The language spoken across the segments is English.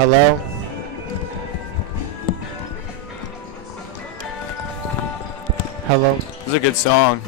Hello? Hello? This is a good song.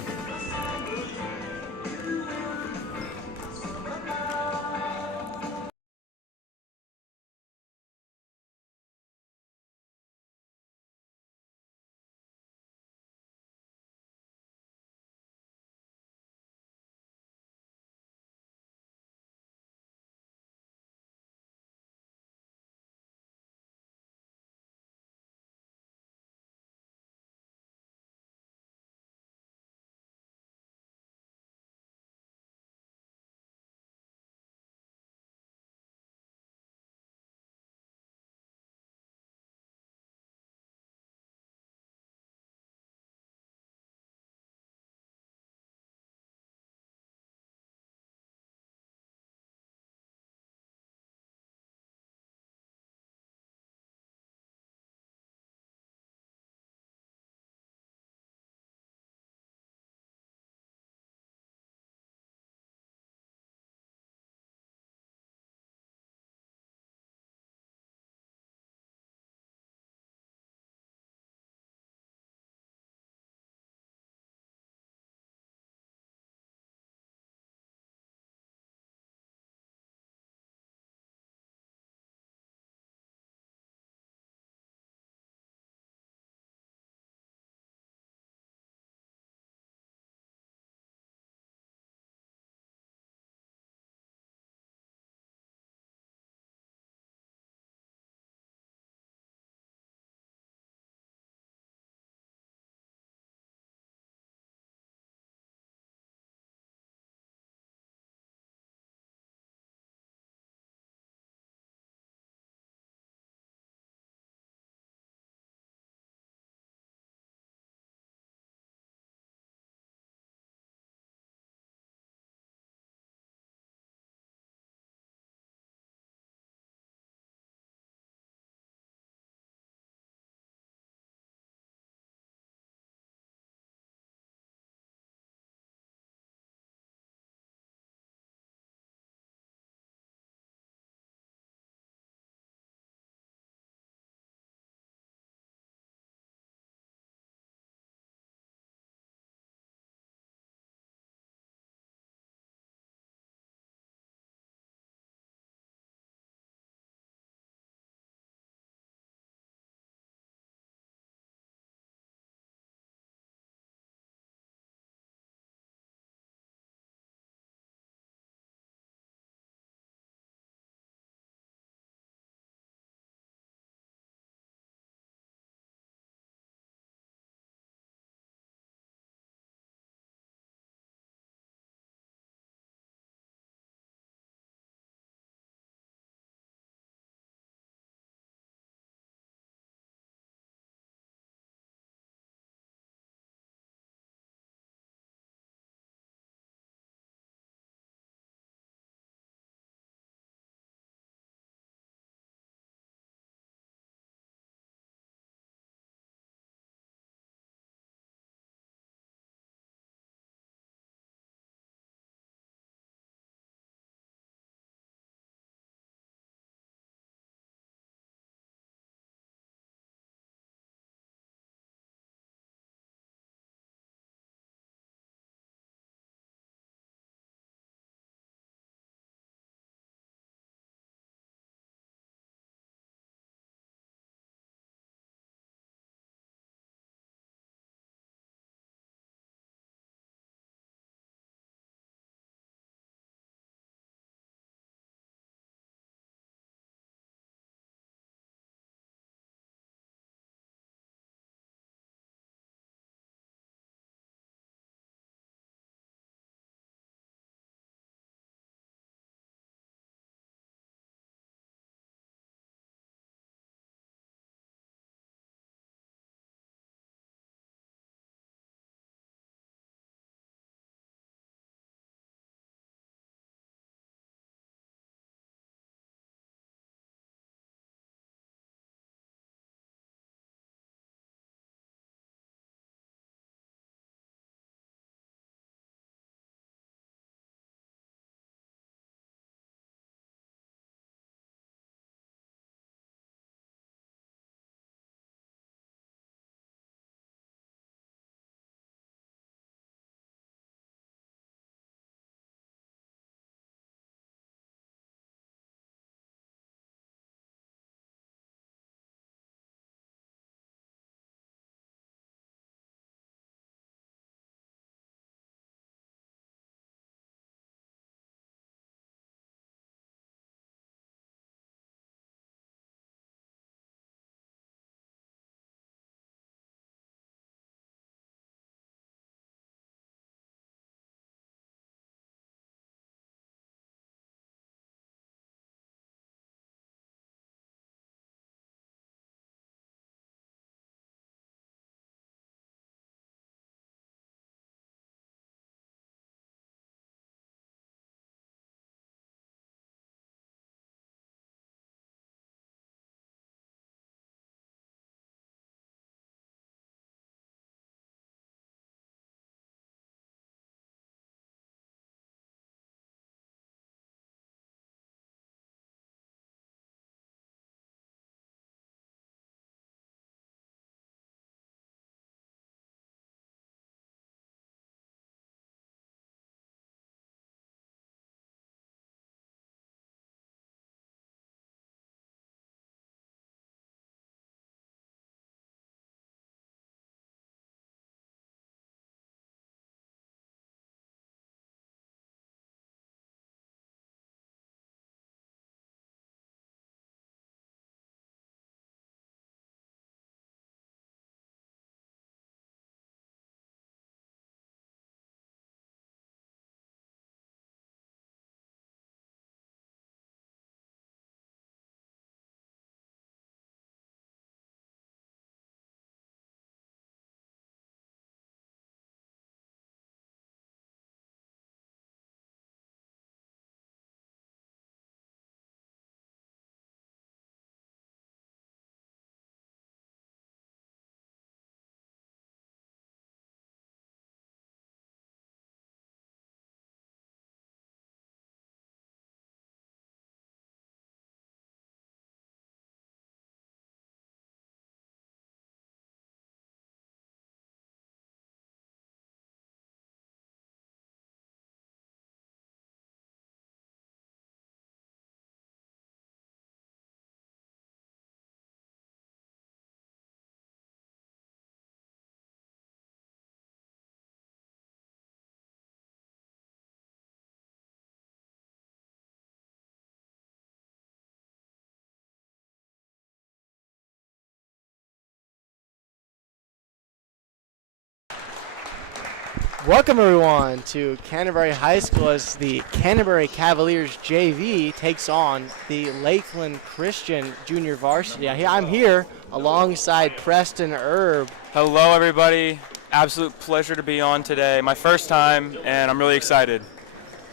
Welcome everyone to Canterbury High School as the Canterbury Cavaliers JV takes on the Lakeland Christian Junior Varsity. I'm here alongside Preston Erb. Hello everybody. Absolute pleasure to be on today. My first time and I'm really excited.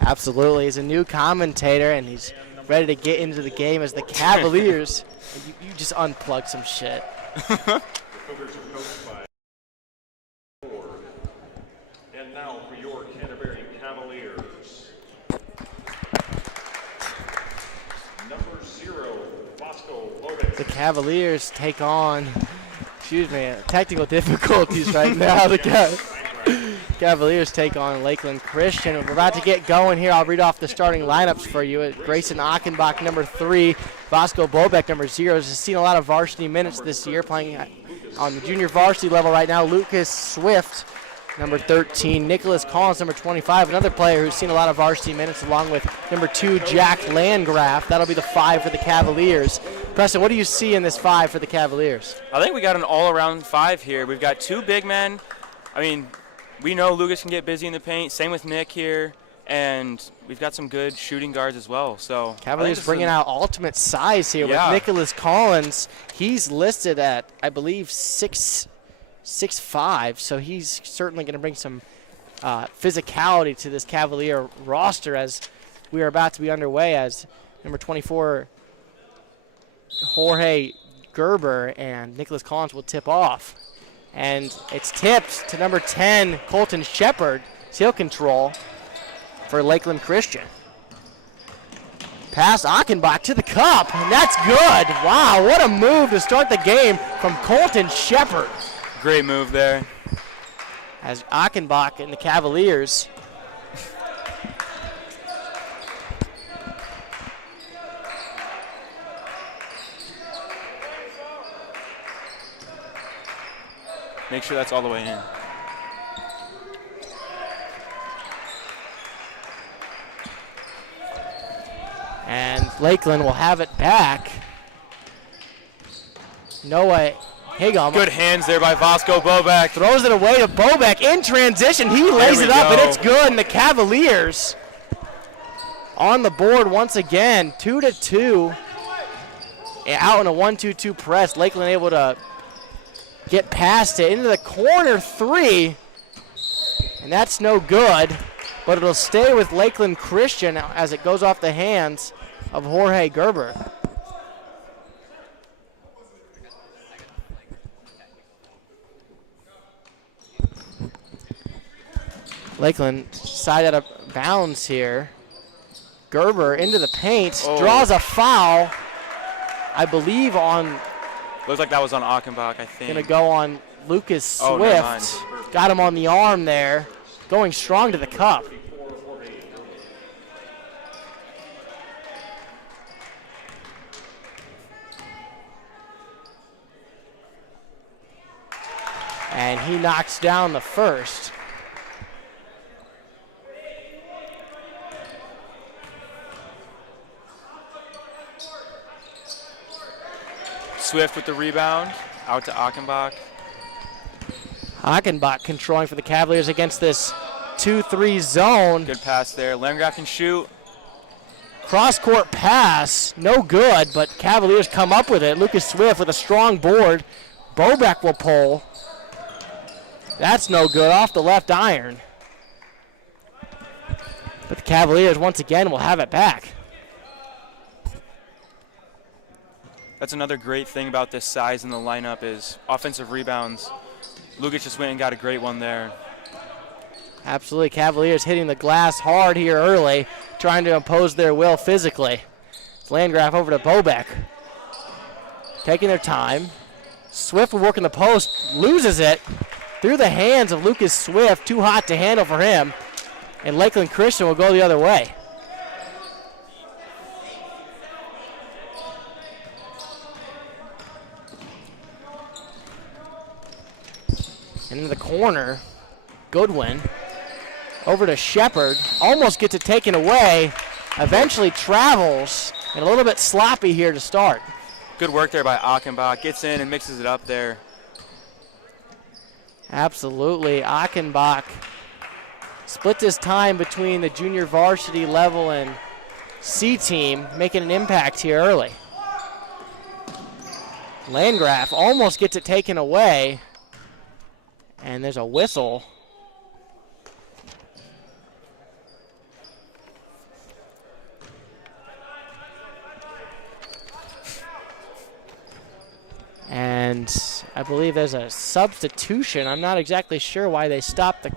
Absolutely. He's a new commentator and he's ready to get into the game as the Cavaliers. you just unplugged some shit. And now for your Canterbury Cavaliers, number 0, Bosco Logan. The Cavaliers take on, technical difficulties right now. The Cavaliers take on Lakeland Christian. We're about to get going here. I'll read off the starting lineups for you. Grayson Achenbach, number 3. Bosco Bobek, number 0. Has seen a lot of varsity minutes this year, playing on the junior varsity level right now. Lucas Swift, number 13. Nicholas Collins, number 25. Another player who's seen a lot of varsity minutes, along with number 2, Jack Landgraf. That'll be the 5 for the Cavaliers. Preston, what do you see in this 5 for the Cavaliers? I think we got an all-around 5 here. We've got 2 big men. I mean, we know Lucas can get busy in the paint. Same with Nick here. And we've got some good shooting guards as well. So Cavaliers bringing out ultimate size here with Nicholas Collins. He's listed at, I believe, 6'5", so he's certainly going to bring some physicality to this Cavalier roster as we are about to be underway, as number 24, Jorge Gerber, and Nicholas Collins will tip off. And it's tipped to number 10, Colton Shepard. Heel control for Lakeland Christian. Pass Achenbach to the cup, and that's good. Wow, what a move to start the game from Colton Shepard. Great move there. As Achenbach and the Cavaliers make sure that's all the way in. And Lakeland will have it back. Noah Higum. Good hands there by Bosco Bobek. Throws it away to Bobek in transition. He lays it up, and it's good. And the Cavaliers on the board once again, 2-2. Out in a 1-2-2 press. Lakeland able to get past it into the corner 3, and that's no good. But it'll stay with Lakeland Christian as it goes off the hands of Jorge Gerber. Lakeland side out of bounds here. Gerber into the paint, draws a foul, I believe on. Looks like that was on Achenbach, I think. Gonna go on Lucas Swift. Got him on the arm there, going strong to the cup. And he knocks down the first. Swift with the rebound, out to Achenbach. Achenbach controlling for the Cavaliers against this 2-3 zone. Good pass there. Landgraf can shoot. Cross-court pass, no good, but Cavaliers come up with it. Lucas Swift with a strong board. Bobek will pull. That's no good, off the left iron. But the Cavaliers once again will have it back. That's another great thing about this size in the lineup is offensive rebounds. Lucas just went and got a great one there. Absolutely, Cavaliers hitting the glass hard here early, trying to impose their will physically. It's Landgraf over to Bobek. Taking their time. Swift will work in the post, loses it through the hands of Lucas Swift. Too hot to handle for him. And Lakeland Christian will go the other way. And in the corner, Goodwin over to Shepard. Almost gets it taken away. Eventually travels. And a little bit sloppy here to start. Good work there by Achenbach. Gets in and mixes it up there. Absolutely. Achenbach Split his time between the junior varsity level and C team, making an impact here early. Landgraf almost gets it taken away, and there's a whistle. And I believe there's a substitution. I'm not exactly sure why they stopped the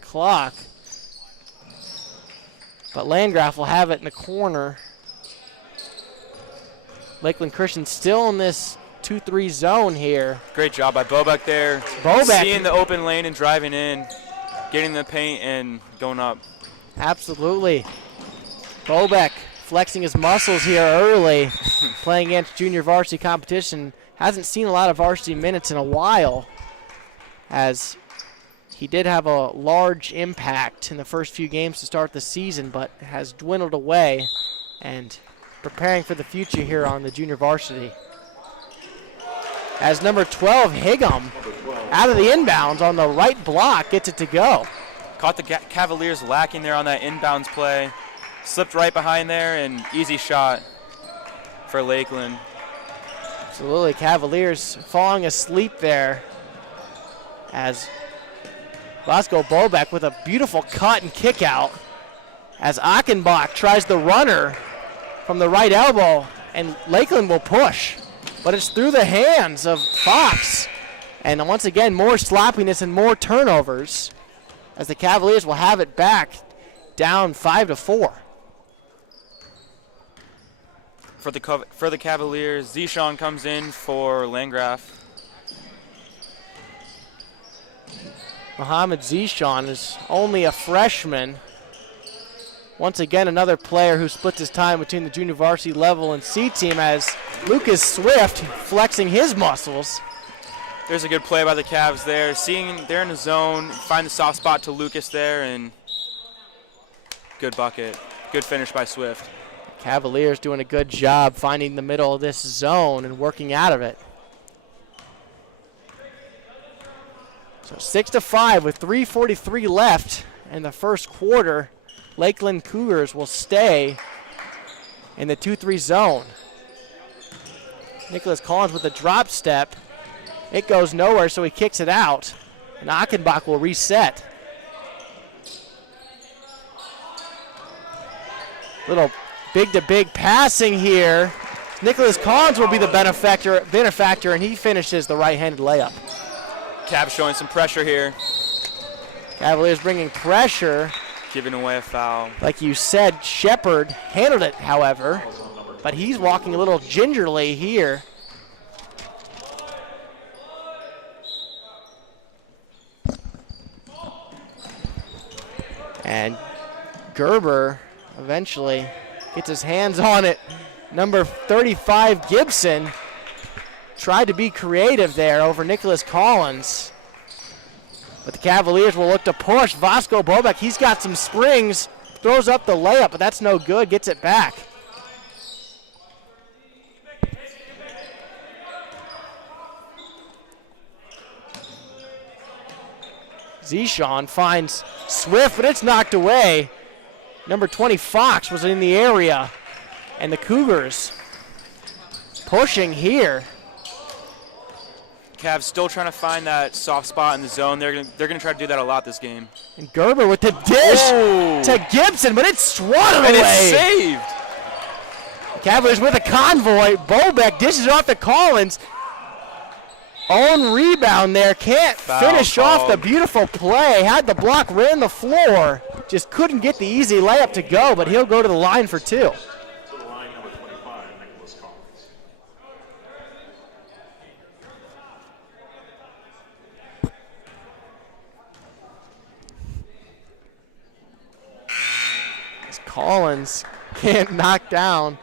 clock. But Landgraf will have it in the corner. Lakeland Christian still in this 2-3 zone here. Great job by Bobek there. Bobek seeing the open lane and driving in, getting the paint and going up. Absolutely. Bobek flexing his muscles here early, playing against junior varsity competition. Hasn't seen a lot of varsity minutes in a while, as he did have a large impact in the first few games to start the season, but has dwindled away and preparing for the future here on the junior varsity. As number 12, Higham, out of the inbounds on the right block, gets it to go. Caught the Cavaliers lacking there on that inbounds play. Slipped right behind there, and easy shot for Lakeland. Absolutely, Cavaliers falling asleep there as Vasco Bobek with a beautiful cut and kick out as Achenbach tries the runner from the right elbow, and Lakeland will push. But it's through the hands of Fox. And once again, more sloppiness and more turnovers as the Cavaliers will have it back down 5-4. For the Cavaliers, Zishan comes in for Landgraf. Mohamed Zishan is only a freshman. Once again, another player who splits his time between the junior varsity level and C team, as Lucas Swift flexing his muscles. There's a good play by the Cavs there. Seeing they're in the zone, find the soft spot to Lucas there, and good bucket. Good finish by Swift. Cavaliers doing a good job finding the middle of this zone and working out of it. So 6-5 with 3:43 left in the first quarter. Lakeland Cougars will stay in the 2-3 zone. Nicholas Collins with a drop step. It goes nowhere, so he kicks it out. And Achenbach will reset. Little big-to-big passing here. Nicholas Collins will be the benefactor, and he finishes the right-handed layup. Cavs showing some pressure here. Cavaliers bringing pressure. Giving away a foul. Like you said, Shepard handled it, however, but he's walking a little gingerly here. And Gerber eventually gets his hands on it. Number 35, Gibson, tried to be creative there over Nicholas Collins. But the Cavaliers will look to push. Vasco Bobek, he's got some springs, throws up the layup, but that's no good, gets it back. Zishan finds Swift, but it's knocked away. Number 20, Fox, was in the area. And the Cougars pushing here. Cavs still trying to find that soft spot in the zone. They're gonna try to do that a lot this game. And Gerber with the dish to Gibson, but it's swatted away. And it's saved. Cavaliers with a convoy. Bobek dishes off to Collins. Own rebound there. Can't finish off the beautiful play. Had the block, ran the floor. Just couldn't get the easy layup to go, but he'll go to the line for two. To the line, number 25, Nicholas Collins. As Collins can't knock down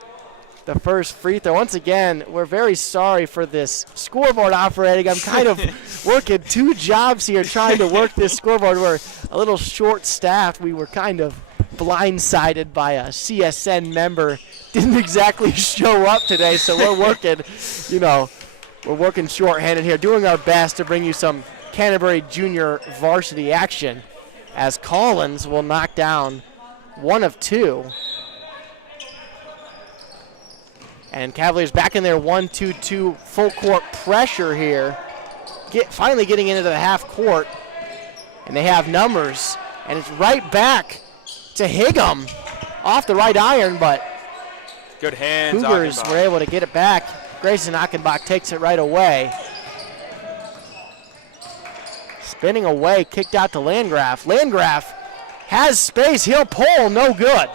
the first free throw. Once again, we're very sorry for this scoreboard operating. I'm kind of working two jobs here trying to work this scoreboard. We're a little short-staffed. We were kind of blindsided by a CSN member. Didn't exactly show up today, so we're working, we're working short-handed here, doing our best to bring you some Canterbury junior varsity action. as Collins will knock down one of two. And Cavaliers back in their 1-2-2 full court pressure here. Finally getting into the half court. And they have numbers. And it's right back to Higham off the right iron, but good hands. Cougars Achenbach were able to get it back. Grayson Achenbach takes it right away. Spinning away, kicked out to Landgraf. Landgraf has space, he'll pull, no good.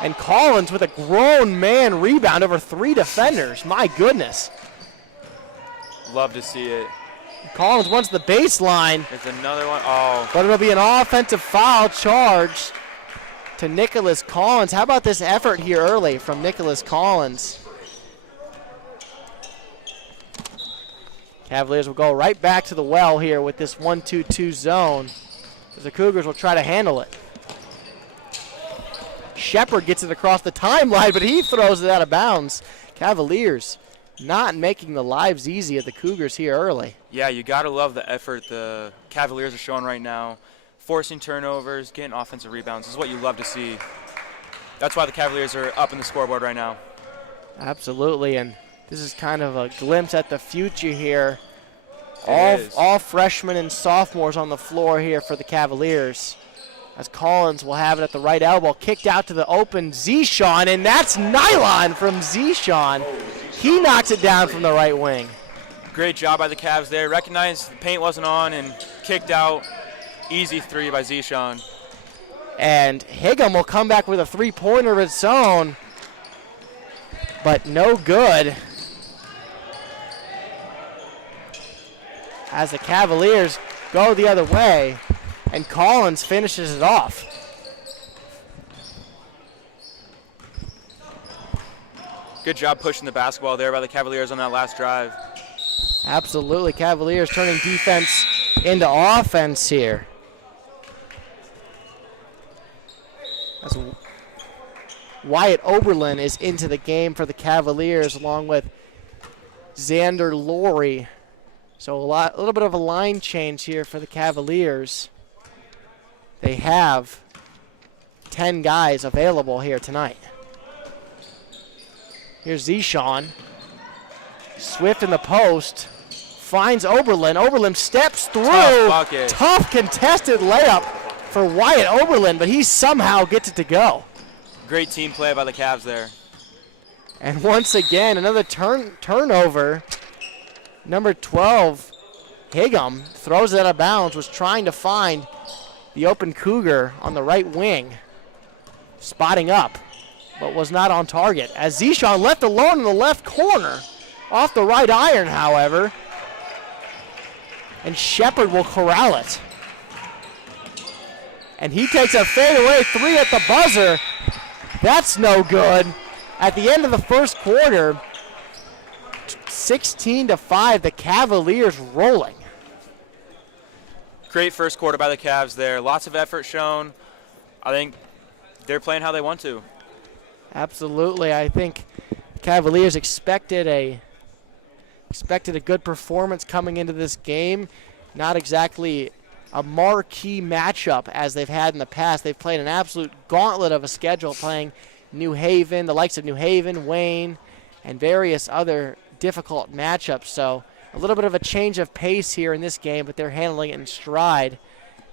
And Collins with a grown man rebound over 3 defenders. My goodness. Love to see it. Collins wants the baseline. There's another one. Oh. But it'll be an offensive foul charge to Nicholas Collins. How about this effort here early from Nicholas Collins? Cavaliers will go right back to the well here with this 1-2-2 zone, as the Cougars will try to handle it. Shepard gets it across the timeline, but he throws it out of bounds. Cavaliers not making the lives easy of the Cougars here early. Yeah, you got to love the effort the Cavaliers are showing right now. Forcing turnovers, getting offensive rebounds. This is what you love to see. That's why the Cavaliers are up in the scoreboard right now. Absolutely, and this is kind of a glimpse at the future here. All freshmen and sophomores on the floor here for the Cavaliers, as Collins will have it at the right elbow, kicked out to the open Zeshawn, and that's nylon from Zeshawn. He knocks it down from the right wing. Great job by the Cavs there. Recognized the paint wasn't on and kicked out. Easy 3 by Zeshawn. And Higham will come back with a 3-pointer of its own, but no good. As the Cavaliers go the other way, and Collins finishes it off. Good job pushing the basketball there by the Cavaliers on that last drive. Absolutely, Cavaliers turning defense into offense here. As Wyatt Oberlin is into the game for the Cavaliers, along with Xander Laurie. So a little bit of a line change here for the Cavaliers. They have 10 guys available here tonight. Here's Zeshawn. Swift in the post. Finds Oberlin. Oberlin steps through. Tough contested layup for Wyatt Oberlin, but he somehow gets it to go. Great team play by the Cavs there. And once again, another turnover. Number 12, Higham, throws it out of bounds, was trying to find the open Cougar on the right wing, spotting up, but was not on target. As Zeshawn left alone in the left corner, off the right iron, however, and Shepard will corral it. And he takes a fadeaway 3 at the buzzer. That's no good. At the end of the first quarter, 16-5, the Cavaliers rolling. Great first quarter by the Cavs there. Lots of effort shown. I think they're playing how they want to. Absolutely. I think Cavaliers expected a good performance coming into this game. Not exactly a marquee matchup as they've had in the past. They've played an absolute gauntlet of a schedule, playing New Haven, the likes of New Haven, Wayne, and various other difficult matchups. So a little bit of a change of pace here in this game, but they're handling it in stride.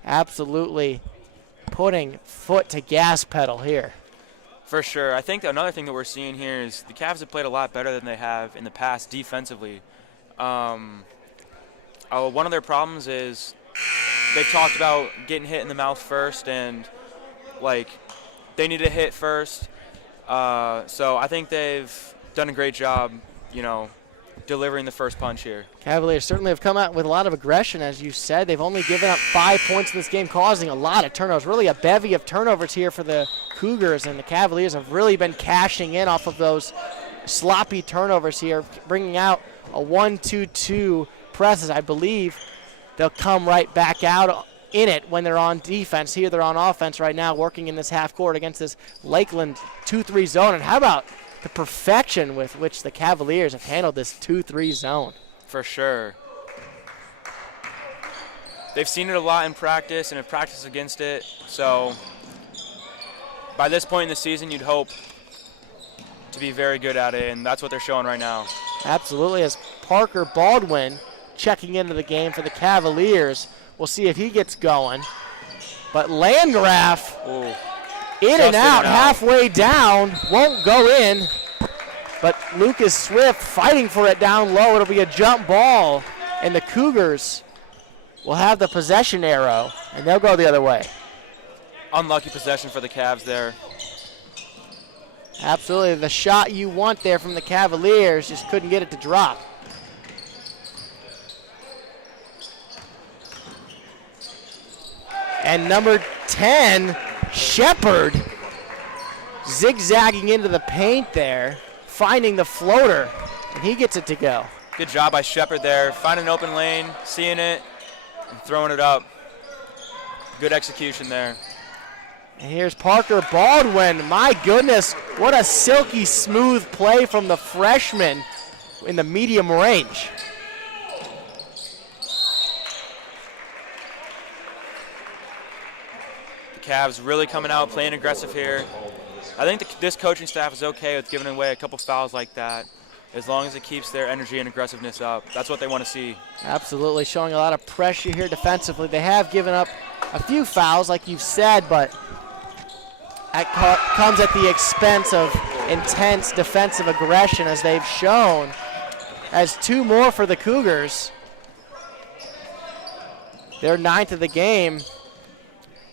Absolutely putting foot to gas pedal here. For sure. I think another thing that we're seeing here is the Cavs have played a lot better than they have in the past defensively. One of their problems is they've talked about getting hit in the mouth first, and they need to hit first. So I think they've done a great job, delivering the first punch here. Cavaliers certainly have come out with a lot of aggression, as you said. They've only given up 5 points in this game, causing a lot of turnovers. Really a bevy of turnovers here for the Cougars, and the Cavaliers have really been cashing in off of those sloppy turnovers here, bringing out a 1-2-2 presses. I believe they'll come right back out in it when they're on defense. Here they're on offense right now, working in this half court against this Lakeland 2-3 zone. And how about the perfection with which the Cavaliers have handled this 2-3 zone? For sure. they've seen it a lot in practice and have practiced against it. So by this point in the season, you'd hope to be very good at it, and that's what they're showing right now. Absolutely, as Parker Baldwin checking into the game for the Cavaliers. We'll see if he gets going. But Landgraf in and out, halfway down, won't go in. But Lucas Swift fighting for it down low. It'll be a jump ball, and the Cougars will have the possession arrow, and they'll go the other way. Unlucky possession for the Cavs there. Absolutely, the shot you want there from the Cavaliers, just couldn't get it to drop. And number 10, Shepard, zigzagging into the paint there, finding the floater, and he gets it to go. Good job by Shepard there, finding an open lane, seeing it, and throwing it up. Good execution there. And here's Parker Baldwin. My goodness, what a silky smooth play from the freshman in the medium range. The Cavs really coming out, playing aggressive here. I think this coaching staff is okay with giving away a couple fouls like that, as long as it keeps their energy and aggressiveness up. That's what they want to see. Absolutely, showing a lot of pressure here defensively. They have given up a few fouls, like you've said, but that comes at the expense of intense defensive aggression, as they've shown. As 2 more for the Cougars. They're 9th of the game,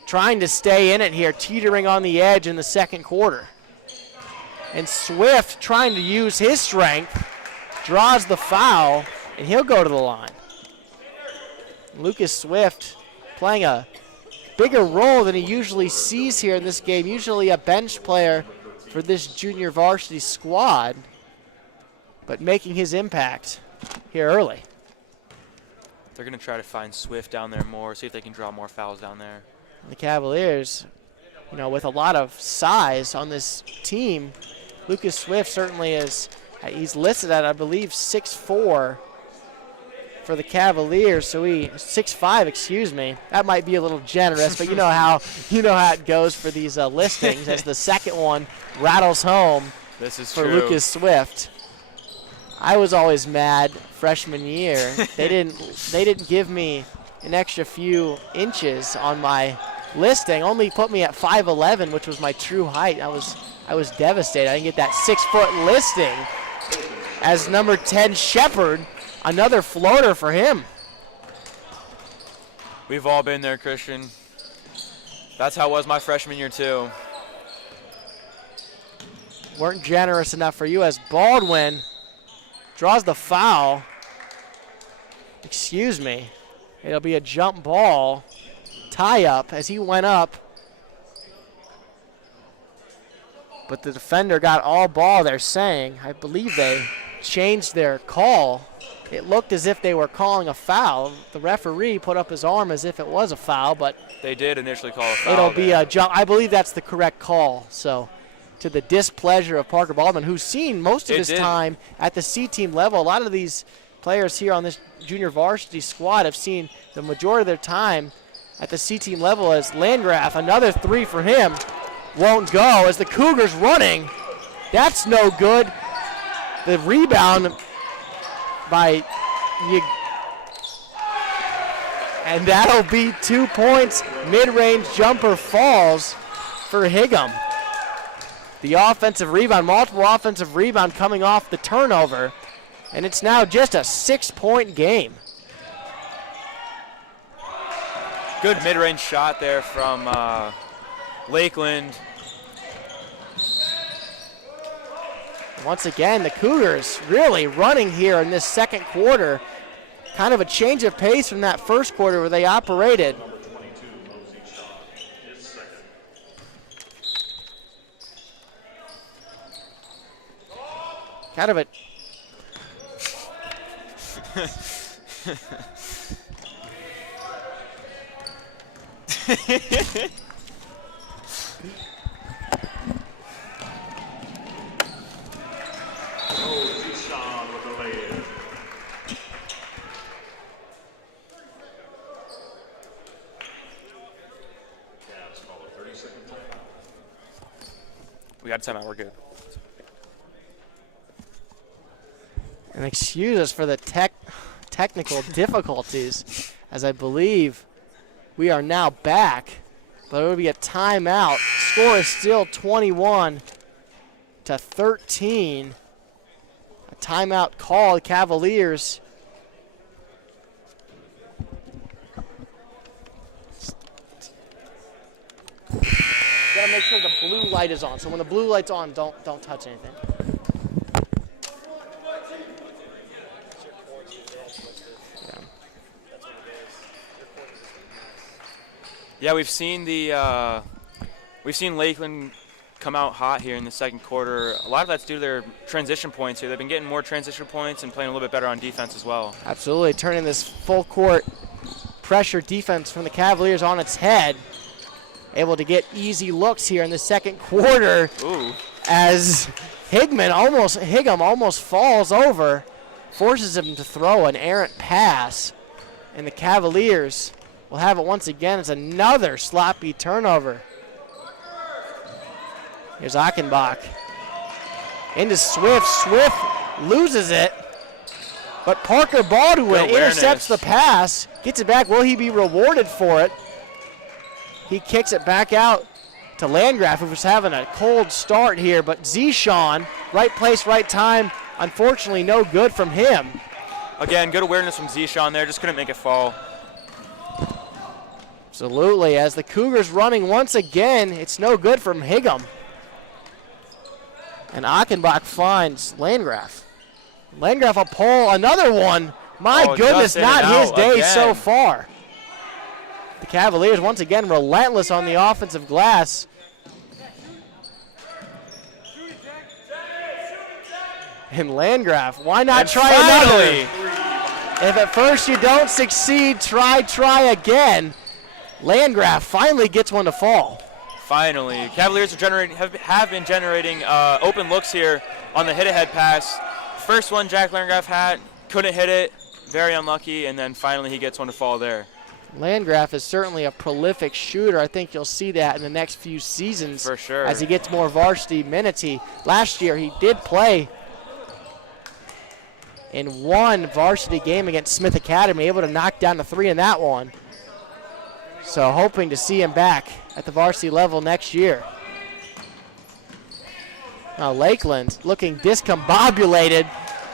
trying to stay in it here, teetering on the edge in the second quarter. And Swift trying to use his strength, draws the foul, and he'll go to the line. Lucas Swift playing a bigger role than he usually sees here in this game, usually a bench player for this junior varsity squad, but making his impact here early. They're going to try to find Swift down there more, see if they can draw more fouls down there. The Cavaliers, with a lot of size on this team, Lucas Swift certainly is, he's listed at, I believe, 6'4", for the Cavaliers, so 6'5", excuse me. That might be a little generous, but you know how it goes for these listings. As the second one rattles home for true. Lucas Swift. I was always mad freshman year. They didn't give me an extra few inches on my listing. Only put me at 5'11", which was my true height. I was devastated. I didn't get that 6-foot listing. As number 10 Shepard. Another floater for him. We've all been there, Christian. That's how it was my freshman year, too. Weren't generous enough for you, as Baldwin draws the foul. Excuse me. It'll be a jump ball. Tie up as he went up. But the defender got all ball, they're saying. I believe they changed their call. It looked as if they were calling a foul. The referee put up his arm as if it was a foul, but they did initially call a foul. It'll be a jump. I believe that's the correct call. So, to the displeasure of Parker Baldwin, who's seen most of his time at the C-team level. A lot of these players here on this junior varsity squad have seen the majority of their time at the C-team level. As Landgraf, another 3 for him, won't go. As the Cougars running, that's no good. The rebound by and that'll be 2 points. Mid-range jumper falls for Higham. The offensive rebound, multiple offensive rebound coming off the turnover, and it's now just a 6-point game. Good mid-range shot there from Lakeland. Once again, the Cougars really running here in this second quarter. Kind of a change of pace from that first quarter where they operated. Kind of a... got a timeout. We're good. And excuse us for the technical difficulties, as I believe we are now back. But it will be a timeout. Score is still 21-13. A timeout called. Cavaliers. Gotta make sure the blue light is on. So when the blue light's on, don't touch anything. Yeah, we've seen Lakeland come out hot here in the second quarter. A lot of that's due to their transition points here. They've been getting more transition points and playing a little bit better on defense as well. Absolutely, turning this full court pressure defense from the Cavaliers on its head. Able to get easy looks here in the second quarter. Ooh. As Higham almost falls over, forces him to throw an errant pass, and the Cavaliers will have it once again. It's another sloppy turnover. Here's Achenbach. Into Swift. Swift loses it, but Parker Baldwin intercepts the pass, gets it back. Will he be rewarded for it? He kicks it back out to Landgraf, who was having a cold start here, but Zishan, right place, right time, unfortunately no good from him. Again, good awareness from Zishan there, just couldn't make it fall. Absolutely, as the Cougars running once again, it's no good from Higham. And Achenbach finds Landgraf. Landgraf will pull another one. My goodness, not his day so far. The Cavaliers once again relentless on the offensive glass. And Landgraf, why not try another? If at first you don't succeed, try again. Landgraf finally gets one to fall. Finally. Cavaliers are have been generating open looks here on the hit-ahead pass. First one Jack Landgraf had, couldn't hit it, very unlucky, and then finally he gets one to fall there. Landgraf is certainly a prolific shooter. I think you'll see that in the next few seasons. For sure. As he gets more varsity minutes. Last year he did play in one varsity game against Smith Academy, able to knock down the three in that one. So hoping to see him back at the varsity level next year. Now Lakeland looking discombobulated.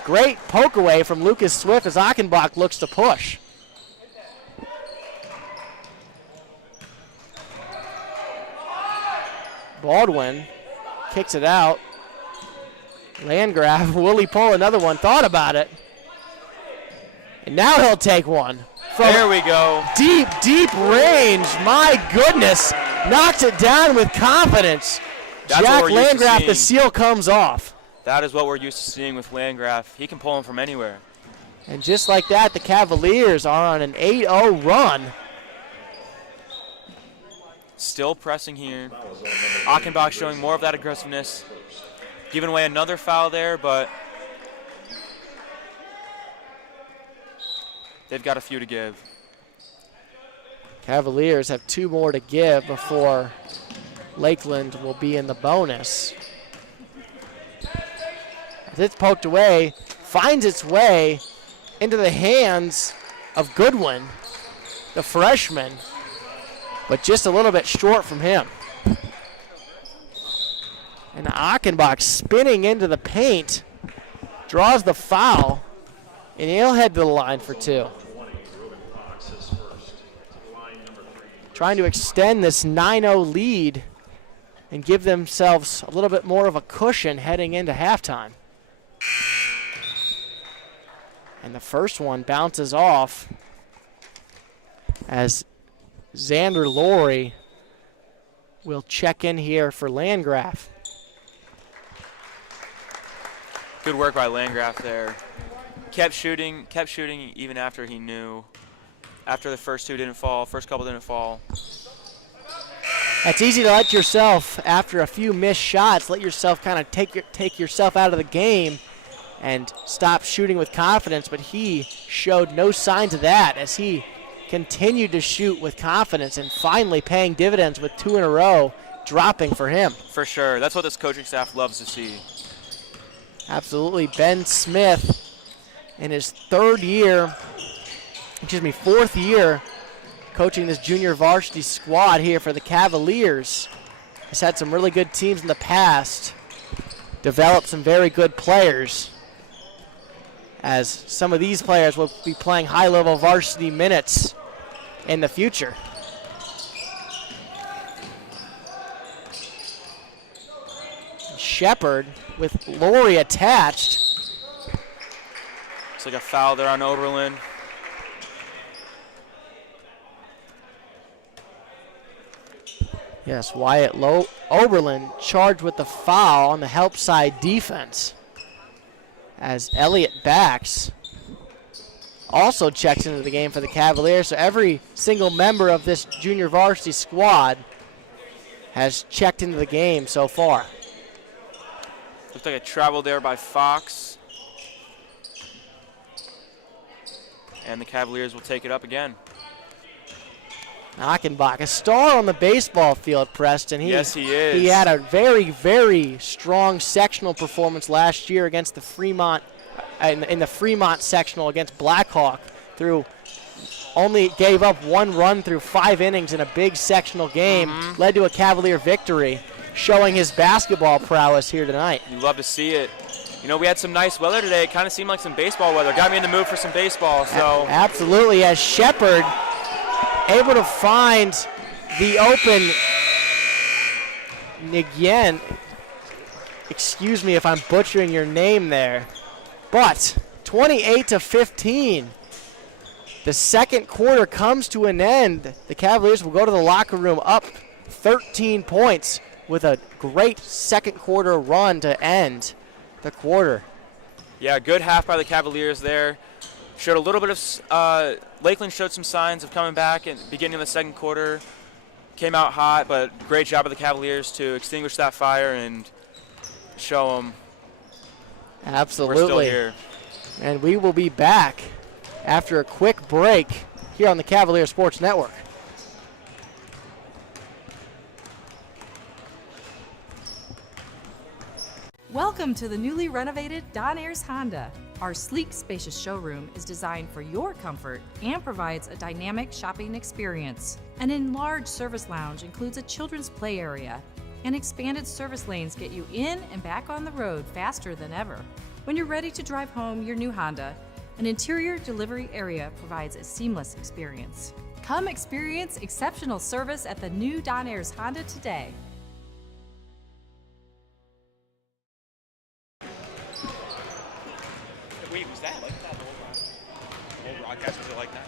Great poke away from Lucas Swift as Achenbach looks to push. Baldwin kicks it out. Landgraf, will he pull another one? Thought about it. And now he'll take one. There we go. Deep range. My goodness. Knocks it down with confidence. Jack Landgraf, the seal comes off. That is what we're used to seeing with Landgraf. He can pull him from anywhere. And just like that, the Cavaliers are on an 8-0 run. Still pressing here. Achenbach showing more of that aggressiveness. Giving away another foul there, but they've got a few to give. Cavaliers have two more to give before Lakeland will be in the bonus. As it's poked away, finds its way into the hands of Goodwin, the freshman, but just a little bit short from him. And Achenbach spinning into the paint, draws the foul, and he'll head to the line for two. Trying to extend this 9-0 lead and give themselves a little bit more of a cushion heading into halftime. And the first one bounces off as Xander Laurie will check in here for Landgraf. Good work by Landgraf there. Kept shooting even after he knew. After the first couple didn't fall. It's easy to let yourself, after a few missed shots, let yourself kind of take yourself out of the game and stop shooting with confidence, but he showed no signs of that as he continued to shoot with confidence and finally paying dividends with two in a row dropping for him. For sure. That's what this coaching staff loves to see. Absolutely. Ben Smith in his fourth year coaching this junior varsity squad here for the Cavaliers. Has had some really good teams in the past, developed some very good players, as some of these players will be playing high-level varsity minutes in the future. Shepard with Lori attached. It's like a foul there on Oberlin. Yes, Wyatt Oberlin charged with the foul on the help side defense, as Elliott Bax also checks into the game for the Cavaliers. So every single member of this junior varsity squad has checked into the game so far. Looks like a travel there by Fox. And the Cavaliers will take it up again. Achenbach, a star on the baseball field, Preston. Yes, he is. He had a very, very strong sectional performance last year against the Fremont, in the Fremont sectional against Blackhawk. Only gave up 1 run through 5 innings in a big sectional game, led to a Cavalier victory, showing his basketball prowess here tonight. You love to see it. You know, we had some nice weather today. It kind of seemed like some baseball weather. Got me in the mood for some baseball. So absolutely, as Shepard able to find the open again. Excuse me if I'm butchering your name there, but 28-15. The second quarter comes to an end. The Cavaliers will go to the locker room up 13 points with a great second quarter run to end the quarter. Yeah, good half by the Cavaliers there. Showed a little bit of Lakeland showed some signs of coming back at the beginning of the second quarter. Came out hot, but great job of the Cavaliers to extinguish that fire and show them absolutely. we're still here. And we will be back after a quick break here on the Cavalier Sports Network. Welcome to the newly renovated Don Ayers Honda. Our sleek, spacious showroom is designed for your comfort and provides a dynamic shopping experience. An enlarged service lounge includes a children's play area, and expanded service lanes get you in and back on the road faster than ever. When you're ready to drive home your new Honda, an interior delivery area provides a seamless experience. Come experience exceptional service at the new Don Ayers Honda today. Wait, was that like that old broadcast? Was it like that?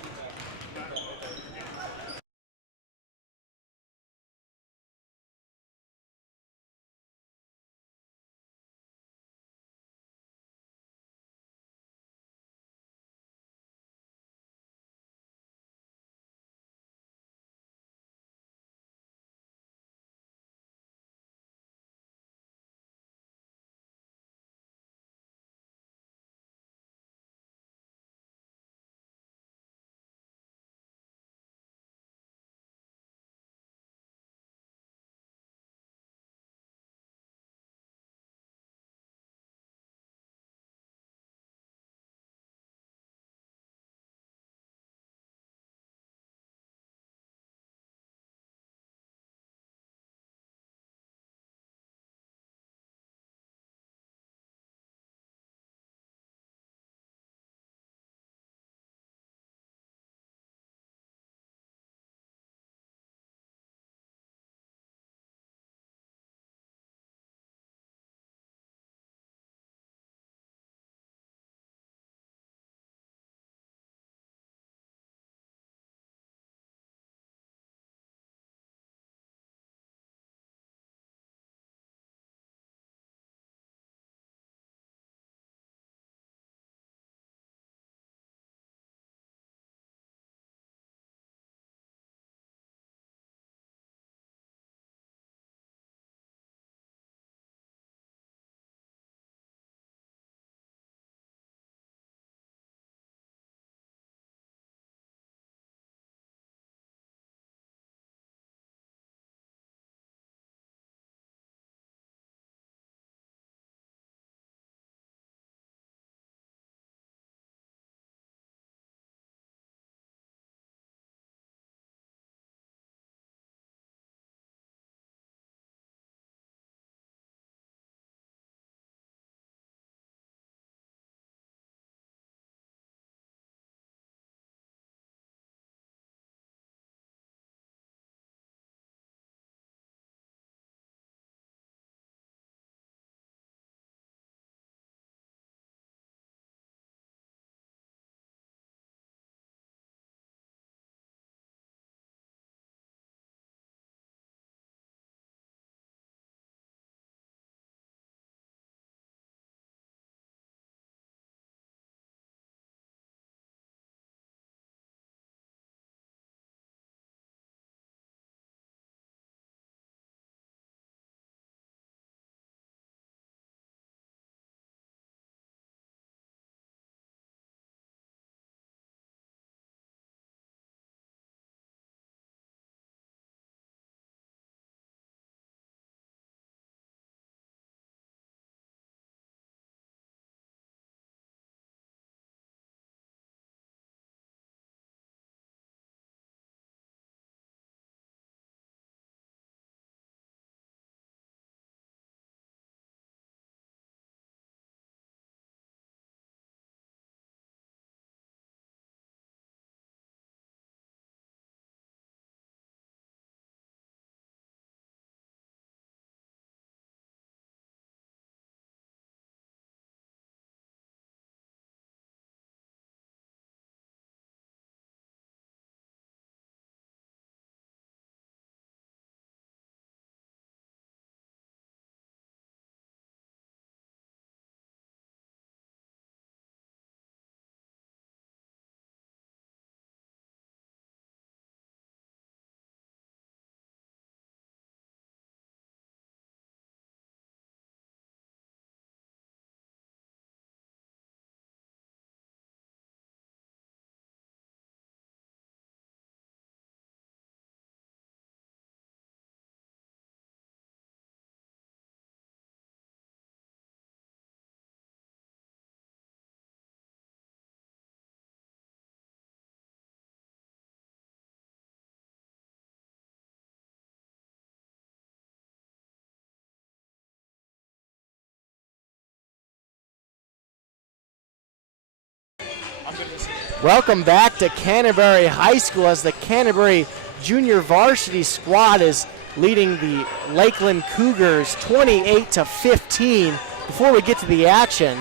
Welcome back to Canterbury High School as the Canterbury Junior Varsity squad is leading the Lakeland Cougars 28-15. Before we get to the action,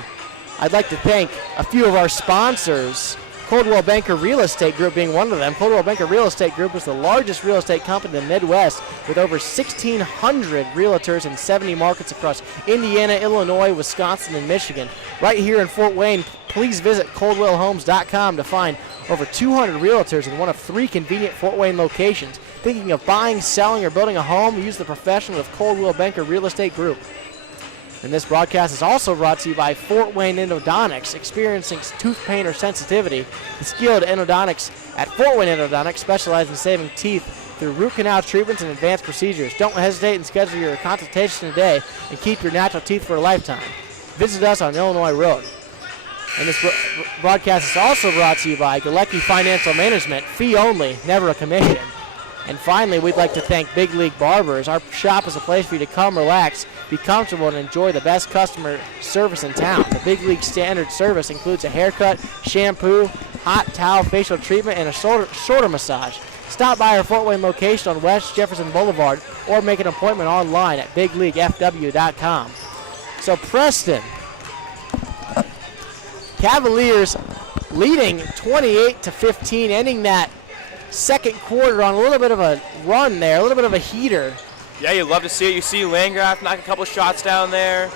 I'd like to thank a few of our sponsors, Coldwell Banker Real Estate Group being one of them. Coldwell Banker Real Estate Group is the largest real estate company in the Midwest with over 1,600 realtors in 70 markets across Indiana, Illinois, Wisconsin, and Michigan. Right here in Fort Wayne, please visit coldwellhomes.com to find over 200 realtors in one of 3 convenient Fort Wayne locations. Thinking of buying, selling, or building a home? Use the professional of Coldwell Banker Real Estate Group. And this broadcast is also brought to you by Fort Wayne Endodontics. Experiencing tooth pain or sensitivity, the skilled endodontics at Fort Wayne Endodontics specialize in saving teeth through root canal treatments and advanced procedures. Don't hesitate and schedule your consultation today and keep your natural teeth for a lifetime. Visit us on Illinois Road. And this broadcast is also brought to you by Galecki Financial Management. Fee only, never a commission. And finally, we'd like to thank Big League Barbers. Our shop is a place for you to come, relax, be comfortable, and enjoy the best customer service in town. The Big League standard service includes a haircut, shampoo, hot towel, facial treatment, and a shoulder massage. Stop by our Fort Wayne location on West Jefferson Boulevard or make an appointment online at bigleaguefw.com. So Preston, Cavaliers leading 28-15, ending that second quarter on a little bit of a run there, a little bit of a heater. Yeah, you love to see it. You see Landgraf knock a couple shots down there.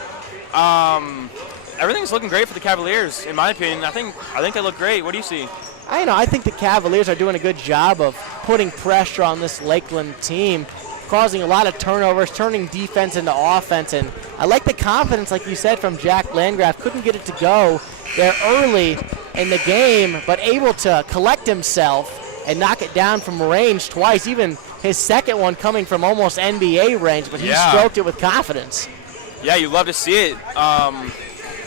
Everything's looking great for the Cavaliers, in my opinion. I think they look great. What do you see? I think the Cavaliers are doing a good job of putting pressure on this Lakeland team, causing a lot of turnovers, turning defense into offense. And I like the confidence, like you said, from Jack Landgraf. Couldn't get it to go there early in the game, but able to collect himself and knock it down from range twice, even his second one coming from almost NBA range, but he stroked it with confidence. Yeah, you love to see it.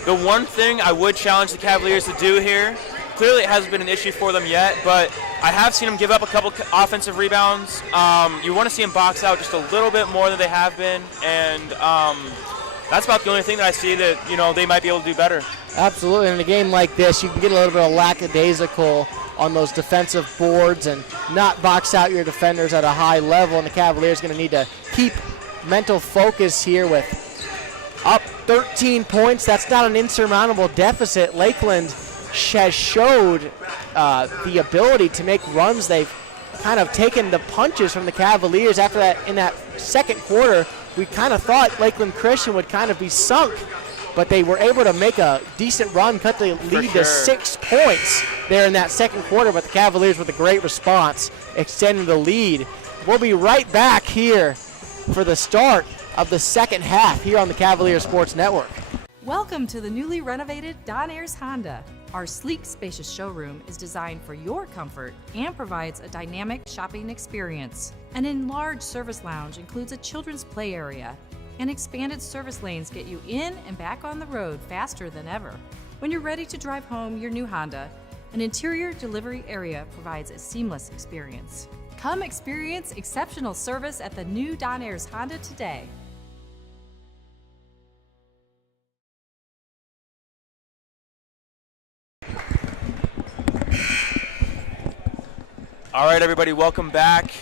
The one thing I would challenge the Cavaliers to do here, clearly it hasn't been an issue for them yet, but I have seen them give up a couple offensive rebounds. You want to see them box out just a little bit more than they have been, and that's about the only thing that I see that they might be able to do better. Absolutely. In a game like this, you can get a little bit of lackadaisical on those defensive boards and not box out your defenders at a high level, and the Cavaliers going to need to keep mental focus here with up 13 points. That's not an insurmountable deficit. Lakeland has showed the ability to make runs. They've kind of taken the punches from the Cavaliers after that. In that second quarter, we kind of thought Lakeland Christian would kind of be sunk, but they were able to make a decent run, cut the lead to 6 points there in that second quarter, but the Cavaliers with a great response, extending the lead. We'll be right back here for the start of the second half here on the Cavalier Sports Network. Welcome to the newly renovated Don Ayers Honda. Our sleek, spacious showroom is designed for your comfort and provides a dynamic shopping experience. An enlarged service lounge includes a children's play area, and expanded service lanes get you in and back on the road faster than ever. When you're ready to drive home your new Honda, an interior delivery area provides a seamless experience. Come experience exceptional service at the new Don Ayers Honda today. All right, everybody, welcome back.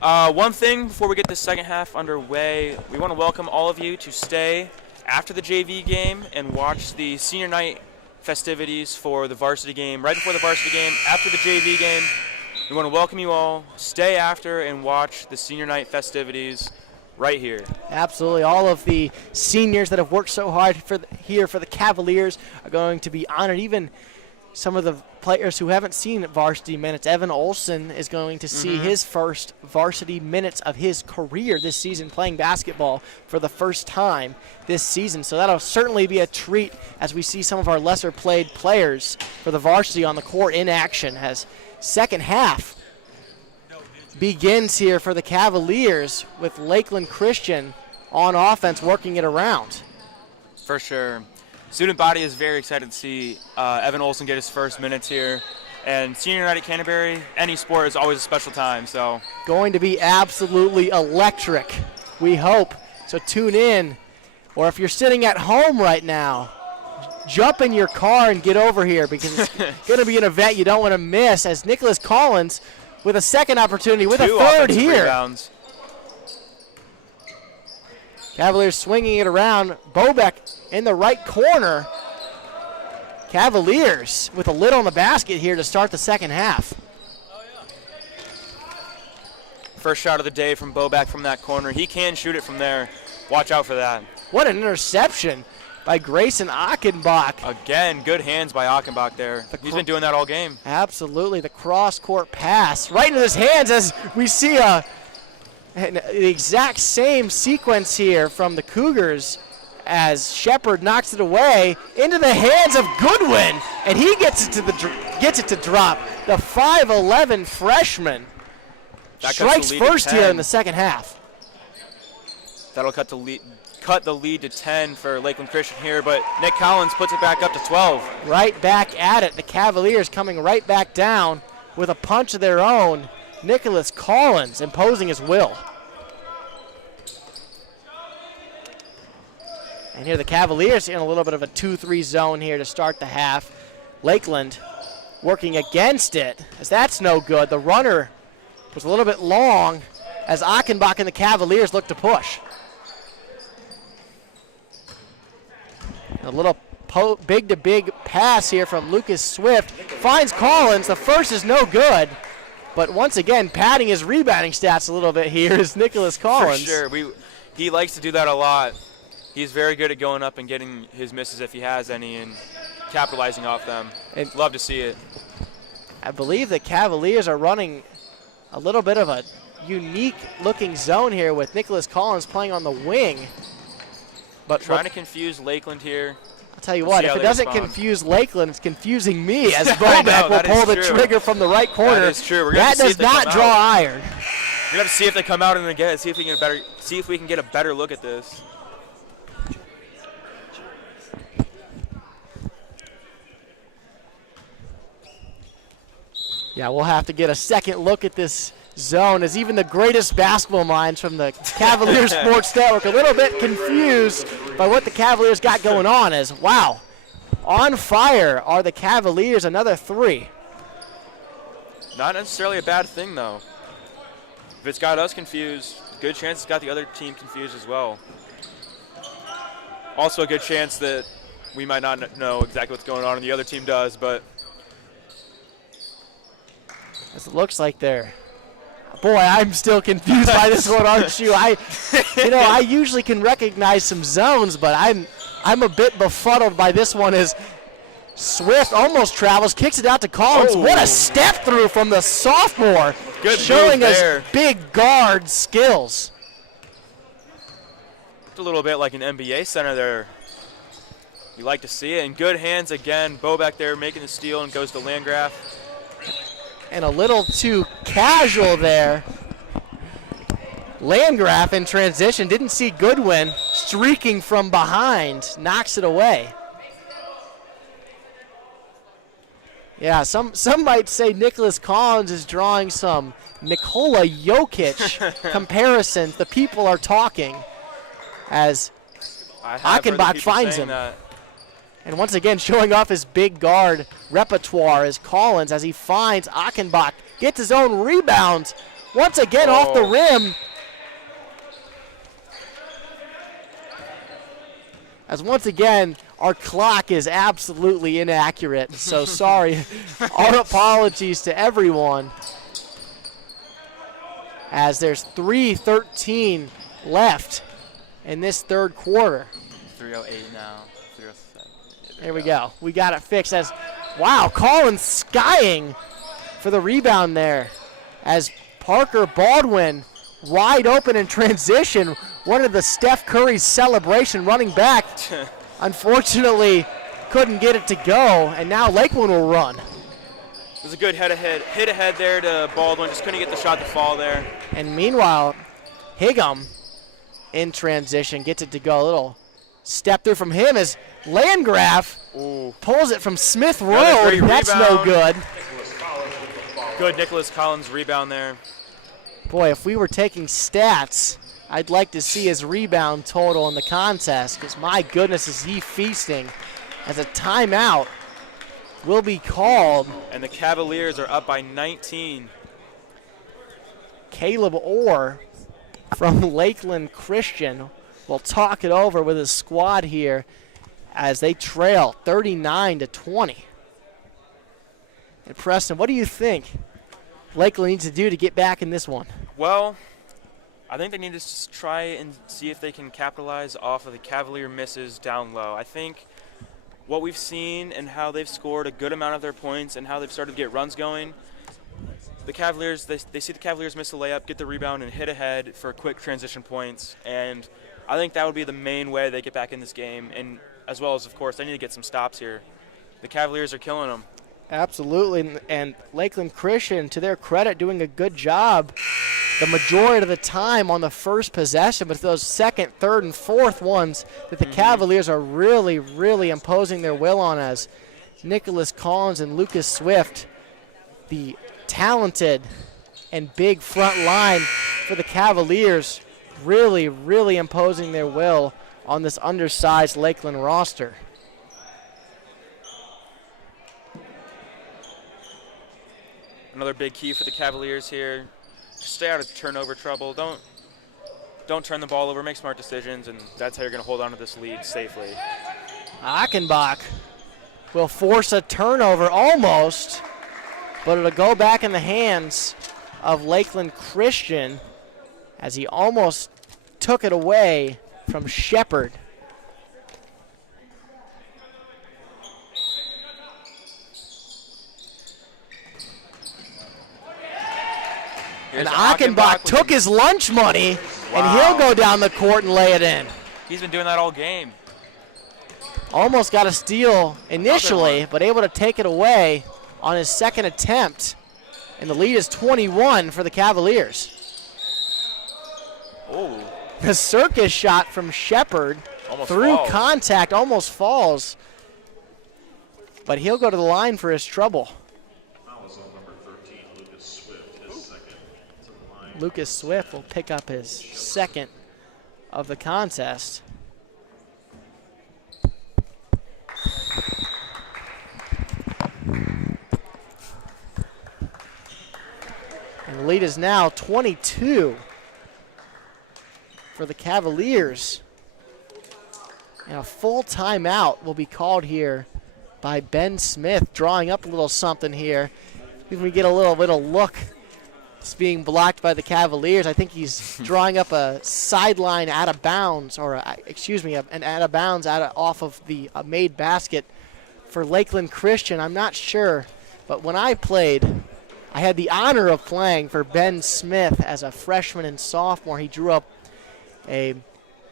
One thing before we get the second half underway, we want to welcome all of you to stay after the JV game and watch the senior night festivities for the varsity game. Right before the varsity game, after the JV game, we want to welcome you all. Stay after and watch the senior night festivities right here. Absolutely. All of the seniors that have worked so hard for the Cavaliers are going to be honored. Even some of the players who haven't seen varsity minutes. Evan Olson is going to see his first varsity minutes of his career this season, playing basketball for the first time this season. So that'll certainly be a treat as we see some of our lesser played players for the varsity on the court in action as second half begins here for the Cavaliers with Lakeland Christian on offense working it around. For sure. Student body is very excited to see Evan Olson get his first minutes here. And senior night at Canterbury, any sport is always a special time. So going to be absolutely electric, we hope. So tune in. Or if you're sitting at home right now, jump in your car and get over here because it's going to be an event you don't want to miss as Nicholas Collins with a second opportunity with a third here. Rebounds. Cavaliers swinging it around. Bobek in the right corner. Cavaliers with a lid on the basket here to start the second half. First shot of the day from Bobek from that corner. He can shoot it from there. Watch out for that. What an interception by Grayson Achenbach. Again, good hands by Achenbach there. He's been doing that all game. Absolutely, the cross-court pass right into his hands as we see the exact same sequence here from the Cougars as Shepard knocks it away into the hands of Goodwin, and he gets it to drop. The 5'11" freshman strikes first here in the second half. That'll cut the lead to 10 for Lakeland Christian here, but Nick Collins puts it back up to 12. Right back at it. The Cavaliers coming right back down with a punch of their own. Nicholas Collins imposing his will. And here the Cavaliers in a little bit of a 2-3 zone here to start the half. Lakeland working against it as that's no good. The runner was a little bit long as Achenbach and the Cavaliers look to push. A little big-to-big pass here from Lucas Swift. Finds Collins. The first is no good. But once again, padding his rebounding stats a little bit here is Nicholas Collins. For sure. He likes to do that a lot. He's very good at going up and getting his misses if he has any and capitalizing off them. And love to see it. I believe the Cavaliers are running a little bit of a unique-looking zone here with Nicholas Collins playing on the wing. But trying to confuse Lakeland here. I'll tell you what, if it doesn't confuse Lakeland, it's confusing me as Bobek will pull the trigger from the right corner. That is true. That does not draw iron. We're going to see if they come out and again, see if we can get a better look at this. Yeah, we'll have to get a second look at this zone as even the greatest basketball minds from the Cavaliers Sports Network a little bit confused by what the Cavaliers got going on as, wow, on fire are the Cavaliers, another three. Not necessarily a bad thing, though. If it's got us confused, good chance it's got the other team confused as well. Also a good chance that we might not know exactly what's going on and the other team does, but as it looks like they're, boy, I'm still confused by this one, aren't you? I usually can recognize some zones, but I'm a bit befuddled by this one as Swift almost travels, kicks it out to Collins. Oh. What a step through from the sophomore, good showing us big guard skills. It's a little bit like an NBA center there. You like to see it, and good hands again. Bobek there making the steal and goes to Landgraf. And a little too casual there. Landgraf in transition, didn't see Goodwin streaking from behind, knocks it away. Yeah, some might say Nicholas Collins is drawing some Nikola Jokic comparisons. The people are talking as Achenbach finds him. And once again, showing off his big guard repertoire is Collins as he finds Achenbach. Gets his own rebound. Once again off the rim. As once again, our clock is absolutely inaccurate. So sorry. Our apologies to everyone. As there's 3:13 left in this third quarter. 3:08 now. 3:07. There we go. We got it fixed as, wow, Collins skying for the rebound there as Parker Baldwin wide open in transition. One of the Steph Curry's celebration running back. Unfortunately, couldn't get it to go, and now Lakeland will run. It was a good hit ahead there to Baldwin. Just couldn't get the shot to fall there. And meanwhile, Higham in transition gets it to go. A little step through from him as Landgraf pulls it from Smith Road. That's no good. Good Nicholas Collins rebound there. Boy, if we were taking stats, I'd like to see his rebound total in the contest because my goodness is he feasting as a timeout will be called. And the Cavaliers are up by 19. Caleb Orr from Lakeland Christian will talk it over with his squad here as they trail 39-20. And Preston, what do you think Lakeland needs to do to get back in this one? Well, I think they need to try and see if they can capitalize off of the Cavalier misses down low. I think what we've seen and how they've scored a good amount of their points and how they've started to get runs going, the Cavaliers, they see the Cavaliers miss a layup, get the rebound, and hit ahead for quick transition points. And I think that would be the main way they get back in this game. And as well as, of course, they need to get some stops here. The Cavaliers are killing them. Absolutely, and Lakeland Christian, to their credit, doing a good job the majority of the time on the first possession, but those second, third, and fourth ones that the Cavaliers are really, really imposing their will on, as Nicholas Collins and Lucas Swift, the talented and big front line for the Cavaliers, really, really imposing their will on this undersized Lakeland roster. Another big key for the Cavaliers here. Stay out of turnover trouble. Don't turn the ball over. Make smart decisions, and that's how you're going to hold on to this lead safely. Achenbach will force a turnover almost, but it'll go back in the hands of Lakeland Christian as he almost took it away from Shepard. And Achenbach took his lunch money, and he'll go down the court and lay it in. He's been doing that all game. Almost got a steal initially, but able to take it away on his second attempt. And the lead is 21 for the Cavaliers. Oh. The circus shot from Shepard through contact almost falls. But he'll go to the line for his trouble. Lucas Swift will pick up his second of the contest. And the lead is now 22 for the Cavaliers. And a full timeout will be called here by Ben Smith, drawing up a little something here. We get a little look. It's being blocked by the Cavaliers. I think he's drawing up a sideline out of bounds, or an out of bounds off of the made basket for Lakeland Christian. I'm not sure, but when I played, I had the honor of playing for Ben Smith as a freshman and sophomore. He drew up a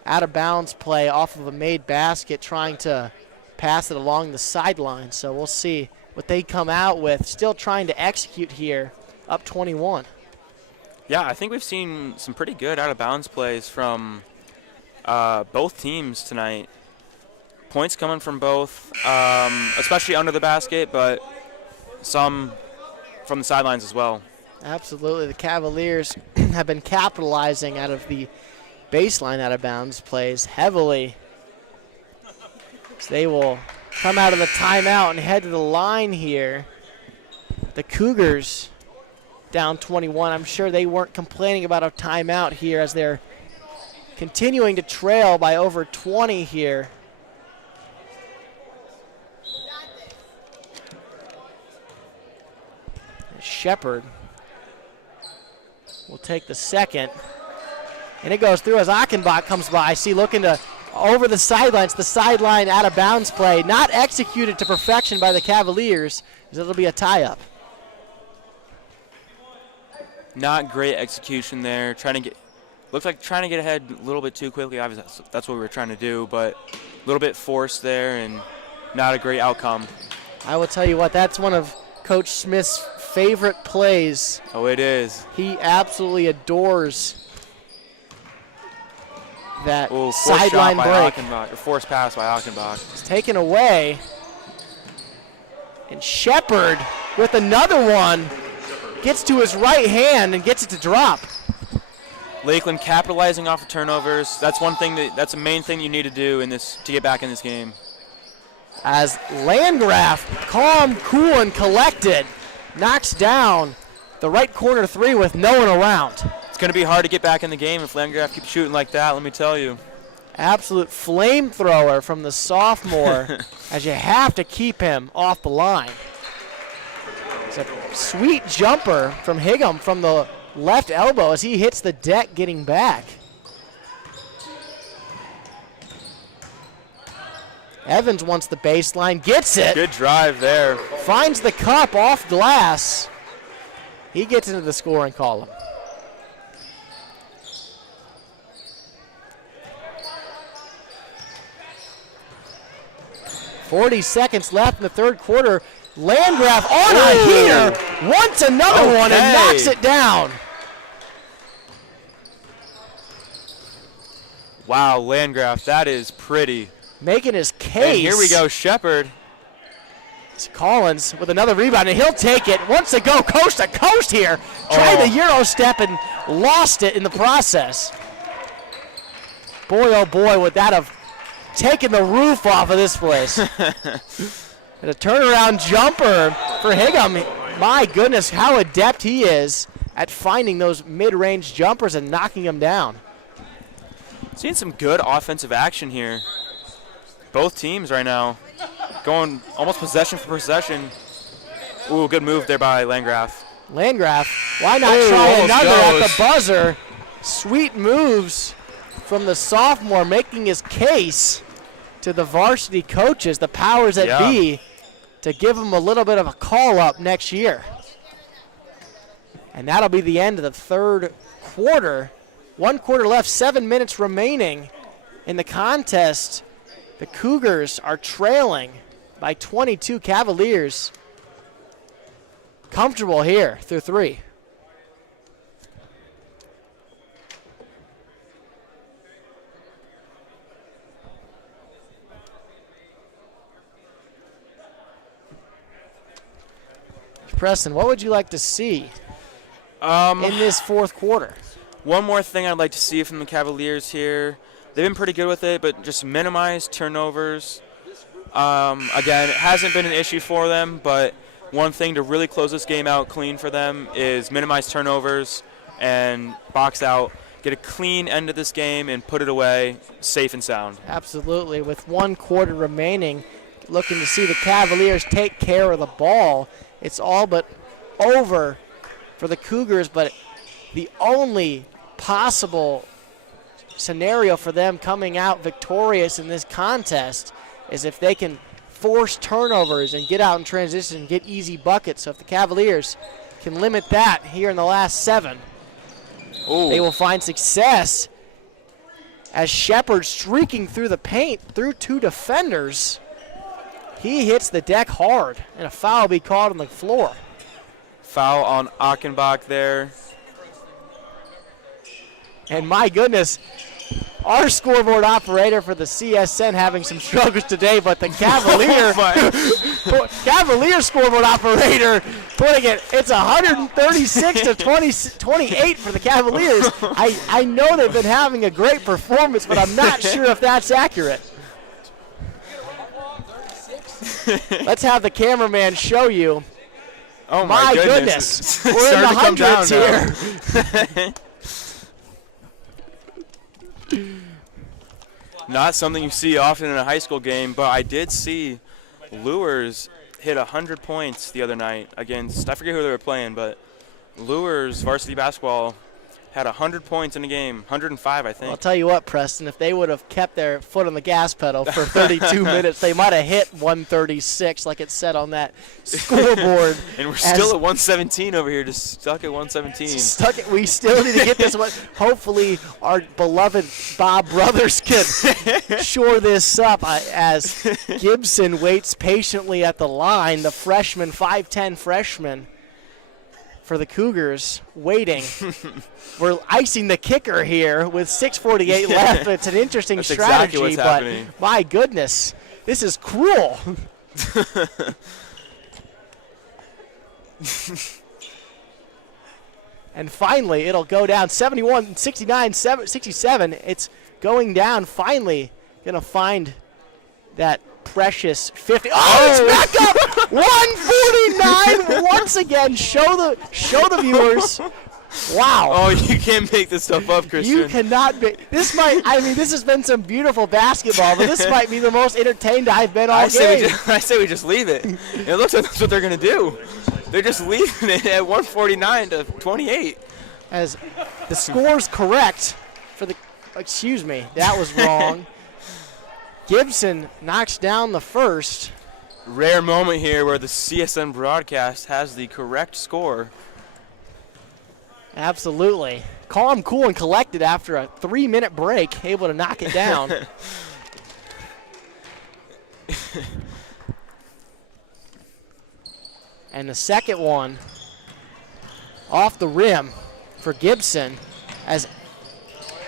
out of bounds play off of a made basket, trying to pass it along the sideline. So we'll see what they come out with. Still trying to execute here, up 21. Yeah, I think we've seen some pretty good out-of-bounds plays from both teams tonight. Points coming from both, especially under the basket, but some from the sidelines as well. Absolutely. The Cavaliers have been capitalizing out of the baseline out-of-bounds plays heavily. So they will come out of the timeout and head to the line here. The Cougars down 21. I'm sure they weren't complaining about a timeout here as they're continuing to trail by over 20 here. Shepard will take the second. And it goes through as Achenbach comes by. See, looking to over the sidelines, the sideline out of bounds play. Not executed to perfection by the Cavaliers, as it'll be a tie-up. Not great execution there. Looks like trying to get ahead a little bit too quickly. Obviously, that's what we were trying to do, but a little bit forced there and not a great outcome. I will tell you what, that's one of Coach Smith's favorite plays. Oh, it is. He absolutely adores that sideline break. Forced pass by Achenbach. It's taken away. And Shepard with another one. Gets to his right hand and gets it to drop. Lakeland capitalizing off of turnovers. That's one thing that's the main thing you need to do in this to get back in this game. as Landgraf, calm, cool, and collected, knocks down the right corner three with no one around. It's going to be hard to get back in the game if Landgraf keeps shooting like that, let me tell you. Absolute flamethrower from the sophomore as you have to keep him off the line. It's a sweet jumper from Higham from the left elbow as he hits the deck getting back. Evans wants the baseline, gets it. Good drive there. Finds the cup off glass. He gets into the scoring column. .40 seconds left in the third quarter. Landgraf on a heater, wants another one and knocks it down. Wow, Landgraf, that is pretty. Making his case. And here we go, Shepard. It's Collins with another rebound, and he'll take it. Wants to go coast to coast here. Tried the Euro step and lost it in the process. Boy, oh boy, would that have taken the roof off of this place. And a turnaround jumper for Higham. My goodness, how adept he is at finding those mid-range jumpers and knocking them down. Seeing some good offensive action here. Both teams right now going almost possession for possession. Ooh, good move there by Landgraf. Landgraf, why not try another at the buzzer? Sweet moves from the sophomore, making his case to the varsity coaches, the powers that be, to give him a little bit of a call-up next year. And that'll be the end of the third quarter. 1 quarter left, 7 minutes remaining in the contest. The Cougars are trailing by 22 Cavaliers. Comfortable here through 3. Preston, what would you like to see in this fourth quarter? One more thing I'd like to see from the Cavaliers here. They've been pretty good with it, but just minimize turnovers. Again, it hasn't been an issue for them, but one thing to really close this game out clean for them is minimize turnovers and box out, get a clean end of this game, and put it away safe and sound. Absolutely. With 1 quarter remaining, looking to see the Cavaliers take care of the ball. It's all but over for the Cougars, but the only possible scenario for them coming out victorious in this contest is if they can force turnovers and get out in transition and get easy buckets. So if the Cavaliers can limit that here in the last 7, they will find success as Shepard streaking through the paint through 2 defenders. He hits the deck hard, and a foul will be called on the floor. Foul on Achenbach there. And my goodness, our scoreboard operator for the CSN having some struggles today, but the Cavalier, Cavalier scoreboard operator putting it's 136 to 28 for the Cavaliers. I know they've been having a great performance, but I'm not sure if that's accurate. Let's have the cameraman show you. Oh my goodness. We're in the hundreds here. Not something you see often in a high school game, but I did see Lures hit 100 points the other night against, I forget who they were playing, but Lures varsity basketball had 100 points in a game, 105 I think. I'll tell you what, Preston, if they would have kept their foot on the gas pedal for 32 minutes, they might have hit 136 like it said on that scoreboard. And we're still at 117 over here, just stuck at 117. We still need to get this one. Hopefully our beloved Bob Brothers can shore this up as Gibson waits patiently at the line, the freshman, 5'10 freshman for the Cougars, waiting. We're icing the kicker here with 6:48 left. It's an interesting That's strategy, exactly what's but happening. My goodness, this is cruel. And finally, it'll go down 71, 69, 67. It's going down. Finally, going to find that precious 50. Oh, it's back up. 149 once again. Show the viewers. Wow. Oh, you can't make this stuff up, Christian. You cannot be. This has been some beautiful basketball, but this might be the most entertained I've been all game. I say we just leave it. It looks like that's what they're going to do. They're just leaving it at 149 to 28. As the score's correct for the. Excuse me, that was wrong. Gibson knocks down the first. Rare moment here where the CSN broadcast has the correct score. Absolutely. Calm, cool, and collected after a 3-minute break, able to knock it down. And the second one off the rim for Gibson as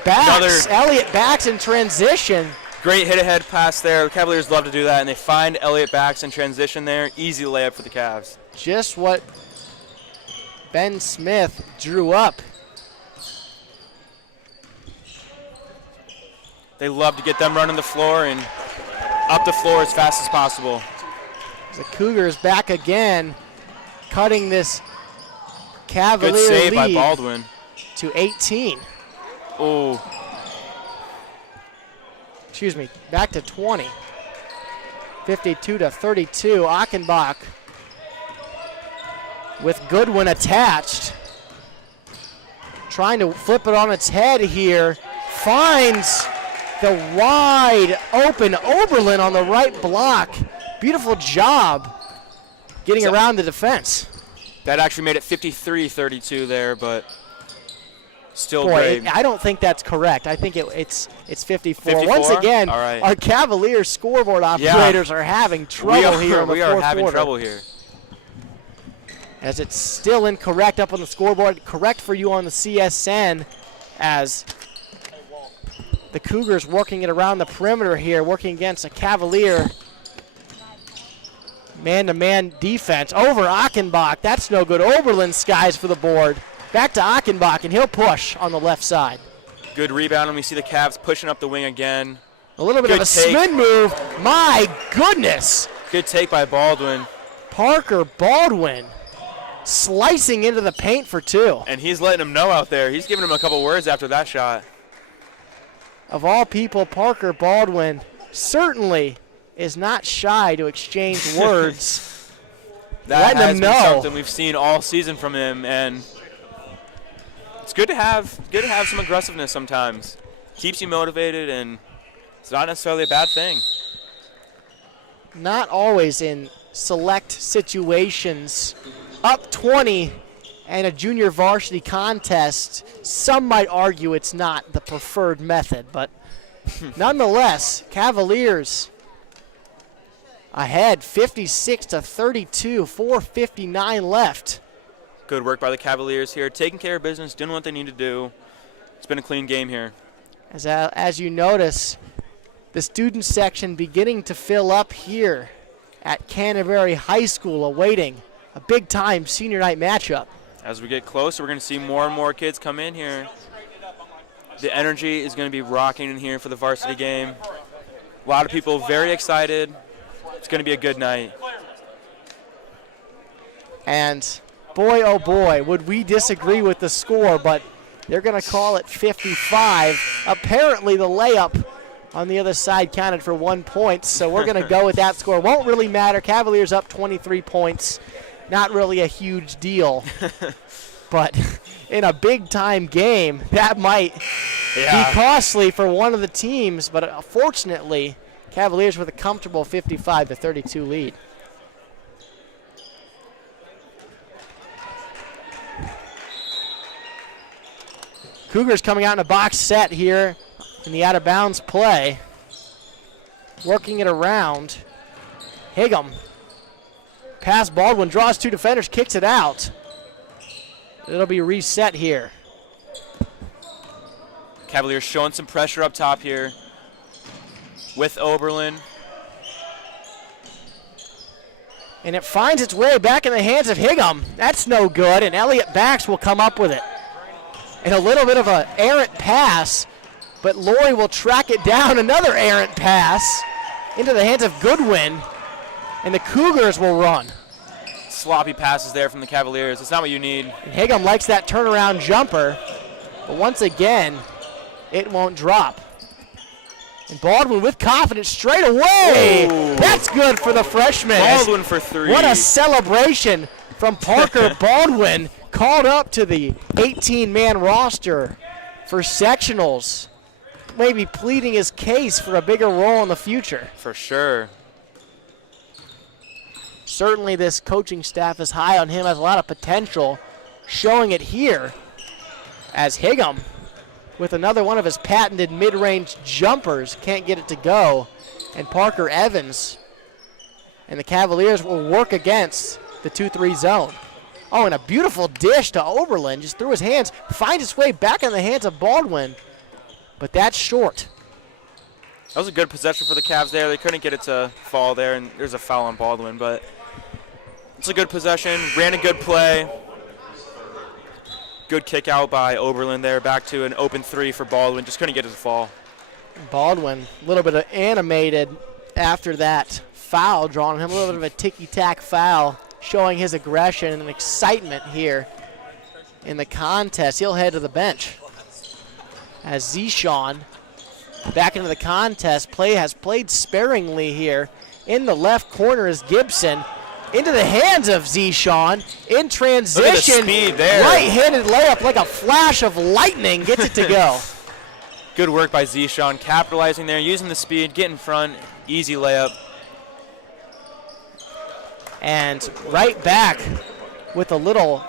Elliott Bax in transition. Great hit-ahead pass there. The Cavaliers love to do that, and they find Elliott Bax in transition there. Easy layup for the Cavs. Just what Ben Smith drew up. They love to get them running the floor and up the floor as fast as possible. The Cougars back again, cutting this Cavalier Good save lead by Baldwin. to 18. Oh. Excuse me, back to 20. 52 to 32. Achenbach with Goodwin attached. Trying to flip it on its head here. Finds the wide open Oberlin on the right block. Beautiful job getting around the defense. That actually made it 53-32 there, but still Boy, great. I don't think that's correct. I think it's 54. 54? Once again, all right. Our Cavaliers scoreboard operators are having trouble here in the we fourth are having quarter. trouble here. As it's still incorrect up on the scoreboard. Correct for you on the CSN as the Cougars working it around the perimeter here, working against a Cavalier man-to-man defense. Over Achenbach. That's no good. Oberlin skies for the board. Back to Achenbach, and he'll push on the left side. Good rebound, and we see the Cavs pushing up the wing again. A little bit Good of a take. spin move. My goodness. Good take by Baldwin. Parker Baldwin slicing into the paint for two. And he's letting him know out there. He's giving him a couple words after that shot. Of all people, Parker Baldwin certainly is not shy to exchange words. That letting has him been know. something we've seen all season from him, and it's good to have some aggressiveness sometimes. Keeps you motivated, and it's not necessarily a bad thing. Not always in select situations. Up 20 and a junior varsity contest, some might argue it's not the preferred method, but nonetheless, Cavaliers ahead 56 to 32, 4:59 left. Good work by the Cavaliers here, taking care of business, doing what they need to do. It's been a clean game here. As you notice, the student section beginning to fill up here at Canterbury High School, awaiting a big-time senior night matchup. As we get closer, we're going to see more and more kids come in here. The energy is going to be rocking in here for the varsity game. A lot of people very excited. It's going to be a good night. And boy, oh boy, would we disagree with the score, but they're going to call it 55. Apparently the layup on the other side counted for 1 point, so we're going to go with that score. Won't really matter. Cavaliers up 23 points. Not really a huge deal. But in a big-time game, that might be costly for one of the teams. But fortunately, Cavaliers with a comfortable 55-32 lead. Cougars coming out in a box set here in the out-of-bounds play. Working it around. Higham. Pass Baldwin, draws two defenders, kicks it out. It'll be reset here. Cavaliers showing some pressure up top here with Oberlin. And it finds its way back in the hands of Higham. That's no good, and Elliott Bax will come up with it. And a little bit of an errant pass, but Laurie will track it down. Another errant pass. into the hands of Goodwin, and the Cougars will run. Sloppy passes there from the Cavaliers. It's not what you need. And Higham likes that turnaround jumper, but once again, it won't drop. And Baldwin with confidence straight away. Ooh. That's good for the freshman. Baldwin for 3. What a celebration from Parker Baldwin, called up to the 18-man roster for sectionals, maybe pleading his case for a bigger role in the future. For sure. Certainly this coaching staff is high on him, has a lot of potential, showing it here as Higham, with another one of his patented mid-range jumpers, can't get it to go. And Parker Evans and the Cavaliers will work against the 2-3 zone. Oh, and a beautiful dish to Oberlin, just through his hands, finds its way back in the hands of Baldwin, but that's short. That was a good possession for the Cavs there. They couldn't get it to fall there, and there's a foul on Baldwin, but it's a good possession. Ran a good play. Good kick out by Oberlin there. Back to an open 3 for Baldwin. Just couldn't get it to fall. Baldwin, a little bit of animated after that foul drawn on him, a little bit of a ticky-tack foul, showing his aggression and excitement here in the contest. He'll head to the bench as Zishan back into the contest. Has played sparingly here. In the left corner is Gibson. Into the hands of Zishan in transition. Look at the speed there. Right-handed layup like a flash of lightning. Gets it to go. Good work by Zishan, capitalizing there, using the speed, get in front, easy layup. And right back with a little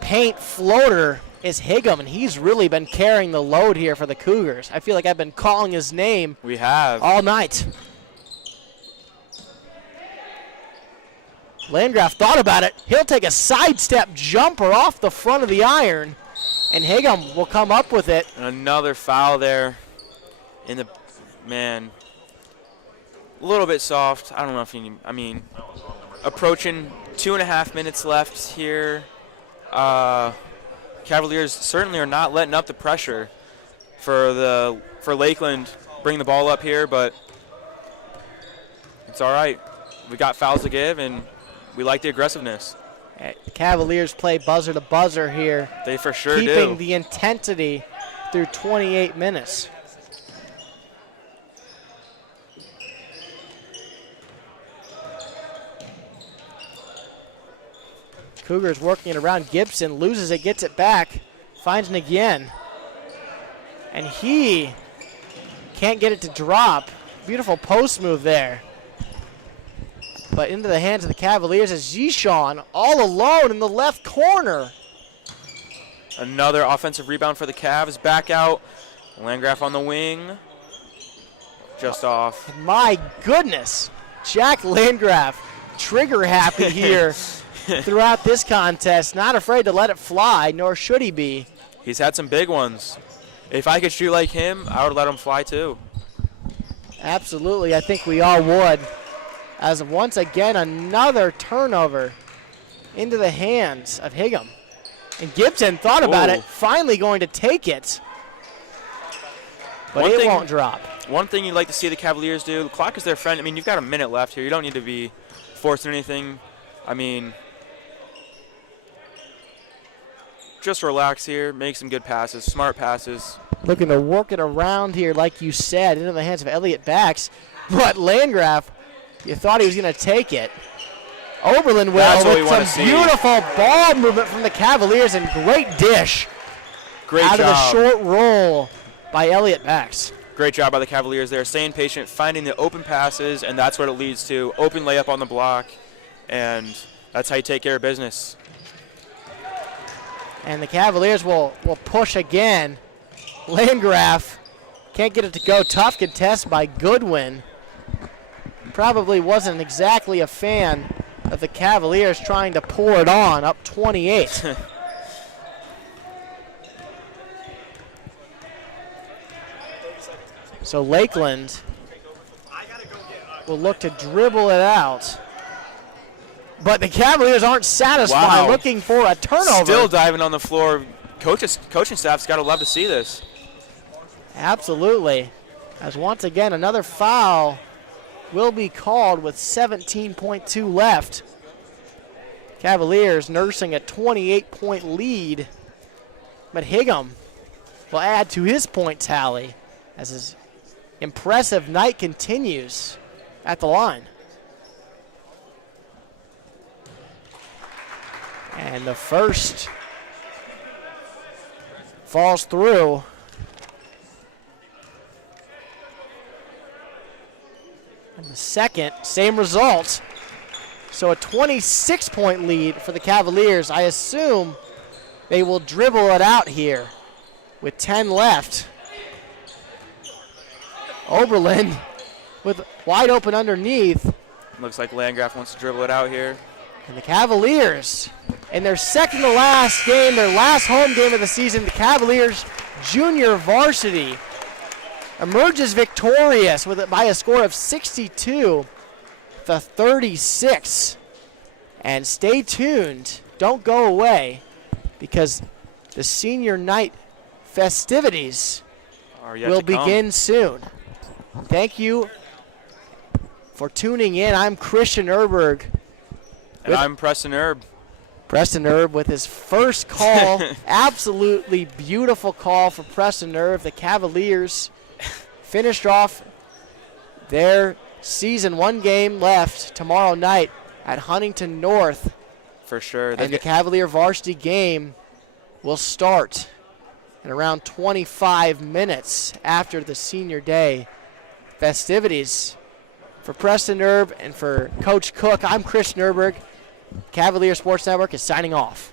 paint floater is Higham, and he's really been carrying the load here for the Cougars. I feel like I've been calling his name We have. all night. Landgraf thought about it. He'll take a sidestep jumper off the front of the iron, and Higham will come up with it. And another foul there in the, man, a little bit soft. I don't know if you need, I mean, approaching 2.5 minutes left here. Cavaliers certainly are not letting up the pressure for Lakeland. Bring the ball up here, but it's all right. We got fouls to give, and we like the aggressiveness. The Cavaliers play buzzer to buzzer here. They for sure do. Keeping the intensity through 28 minutes. Cougars working it around. Gibson loses it, gets it back, finds it again. And he can't get it to drop. Beautiful post move there. But into the hands of the Cavaliers is Zishan all alone in the left corner. Another offensive rebound for the Cavs. Back out. Landgraf on the wing. Just off. My goodness. Jack Landgraf, trigger happy here throughout this contest. Not afraid to let it fly, nor should he be. He's had some big ones. If I could shoot like him, I would let him fly too. Absolutely, I think we all would. As once again, another turnover into the hands of Higham. And Gibson thought about it, finally going to take it. But it won't drop. One thing you'd like to see the Cavaliers do, the clock is their friend. I mean, you've got a minute left here. You don't need to be forcing anything. I mean, just relax here, make some good passes, smart passes. Looking to work it around here, like you said, into the hands of Elliott Bax. But Landgraf, you thought he was going to take it. Oberlin will with some beautiful ball movement from the Cavaliers and great dish. Great out job. Of the short roll by Elliott Bax. Great job by the Cavaliers there, staying patient, finding the open passes, and that's what it leads to. Open layup on the block, and that's how you take care of business. And the Cavaliers will push again. Landgraf can't get it to go. Tough contest by Goodwin. Probably wasn't exactly a fan of the Cavaliers trying to pour it on, up 28. So Lakeland will look to dribble it out. But the Cavaliers aren't satisfied, looking for a turnover. Still diving on the floor. Coaching staff's got to love to see this. Absolutely. As once again, another foul will be called with 17.2 left. Cavaliers nursing a 28-point lead, but Higham will add to his point tally as his impressive night continues at the line. And the first falls through. And the second, same result. So a 26-point lead for the Cavaliers. I assume they will dribble it out here with 10 left. Oberlin with wide open underneath. Looks like Landgraf wants to dribble it out here. And the Cavaliers, in their second to last game, their last home game of the season, the Cavaliers junior varsity emerges victorious by a score of 62-36. And stay tuned, don't go away, because the senior night festivities will begin soon. Thank you for tuning in. I'm Christian Erberg. And I'm Preston Erb. Preston Erb with his first call. Absolutely beautiful call for Preston Erb. The Cavaliers finished off their season, one game left tomorrow night at Huntington North. For sure. And the Cavalier varsity game will start in around 25 minutes after the senior day festivities. For Preston Erb and for Coach Cook, I'm Chris Nerberg. Cavalier Sports Network is signing off.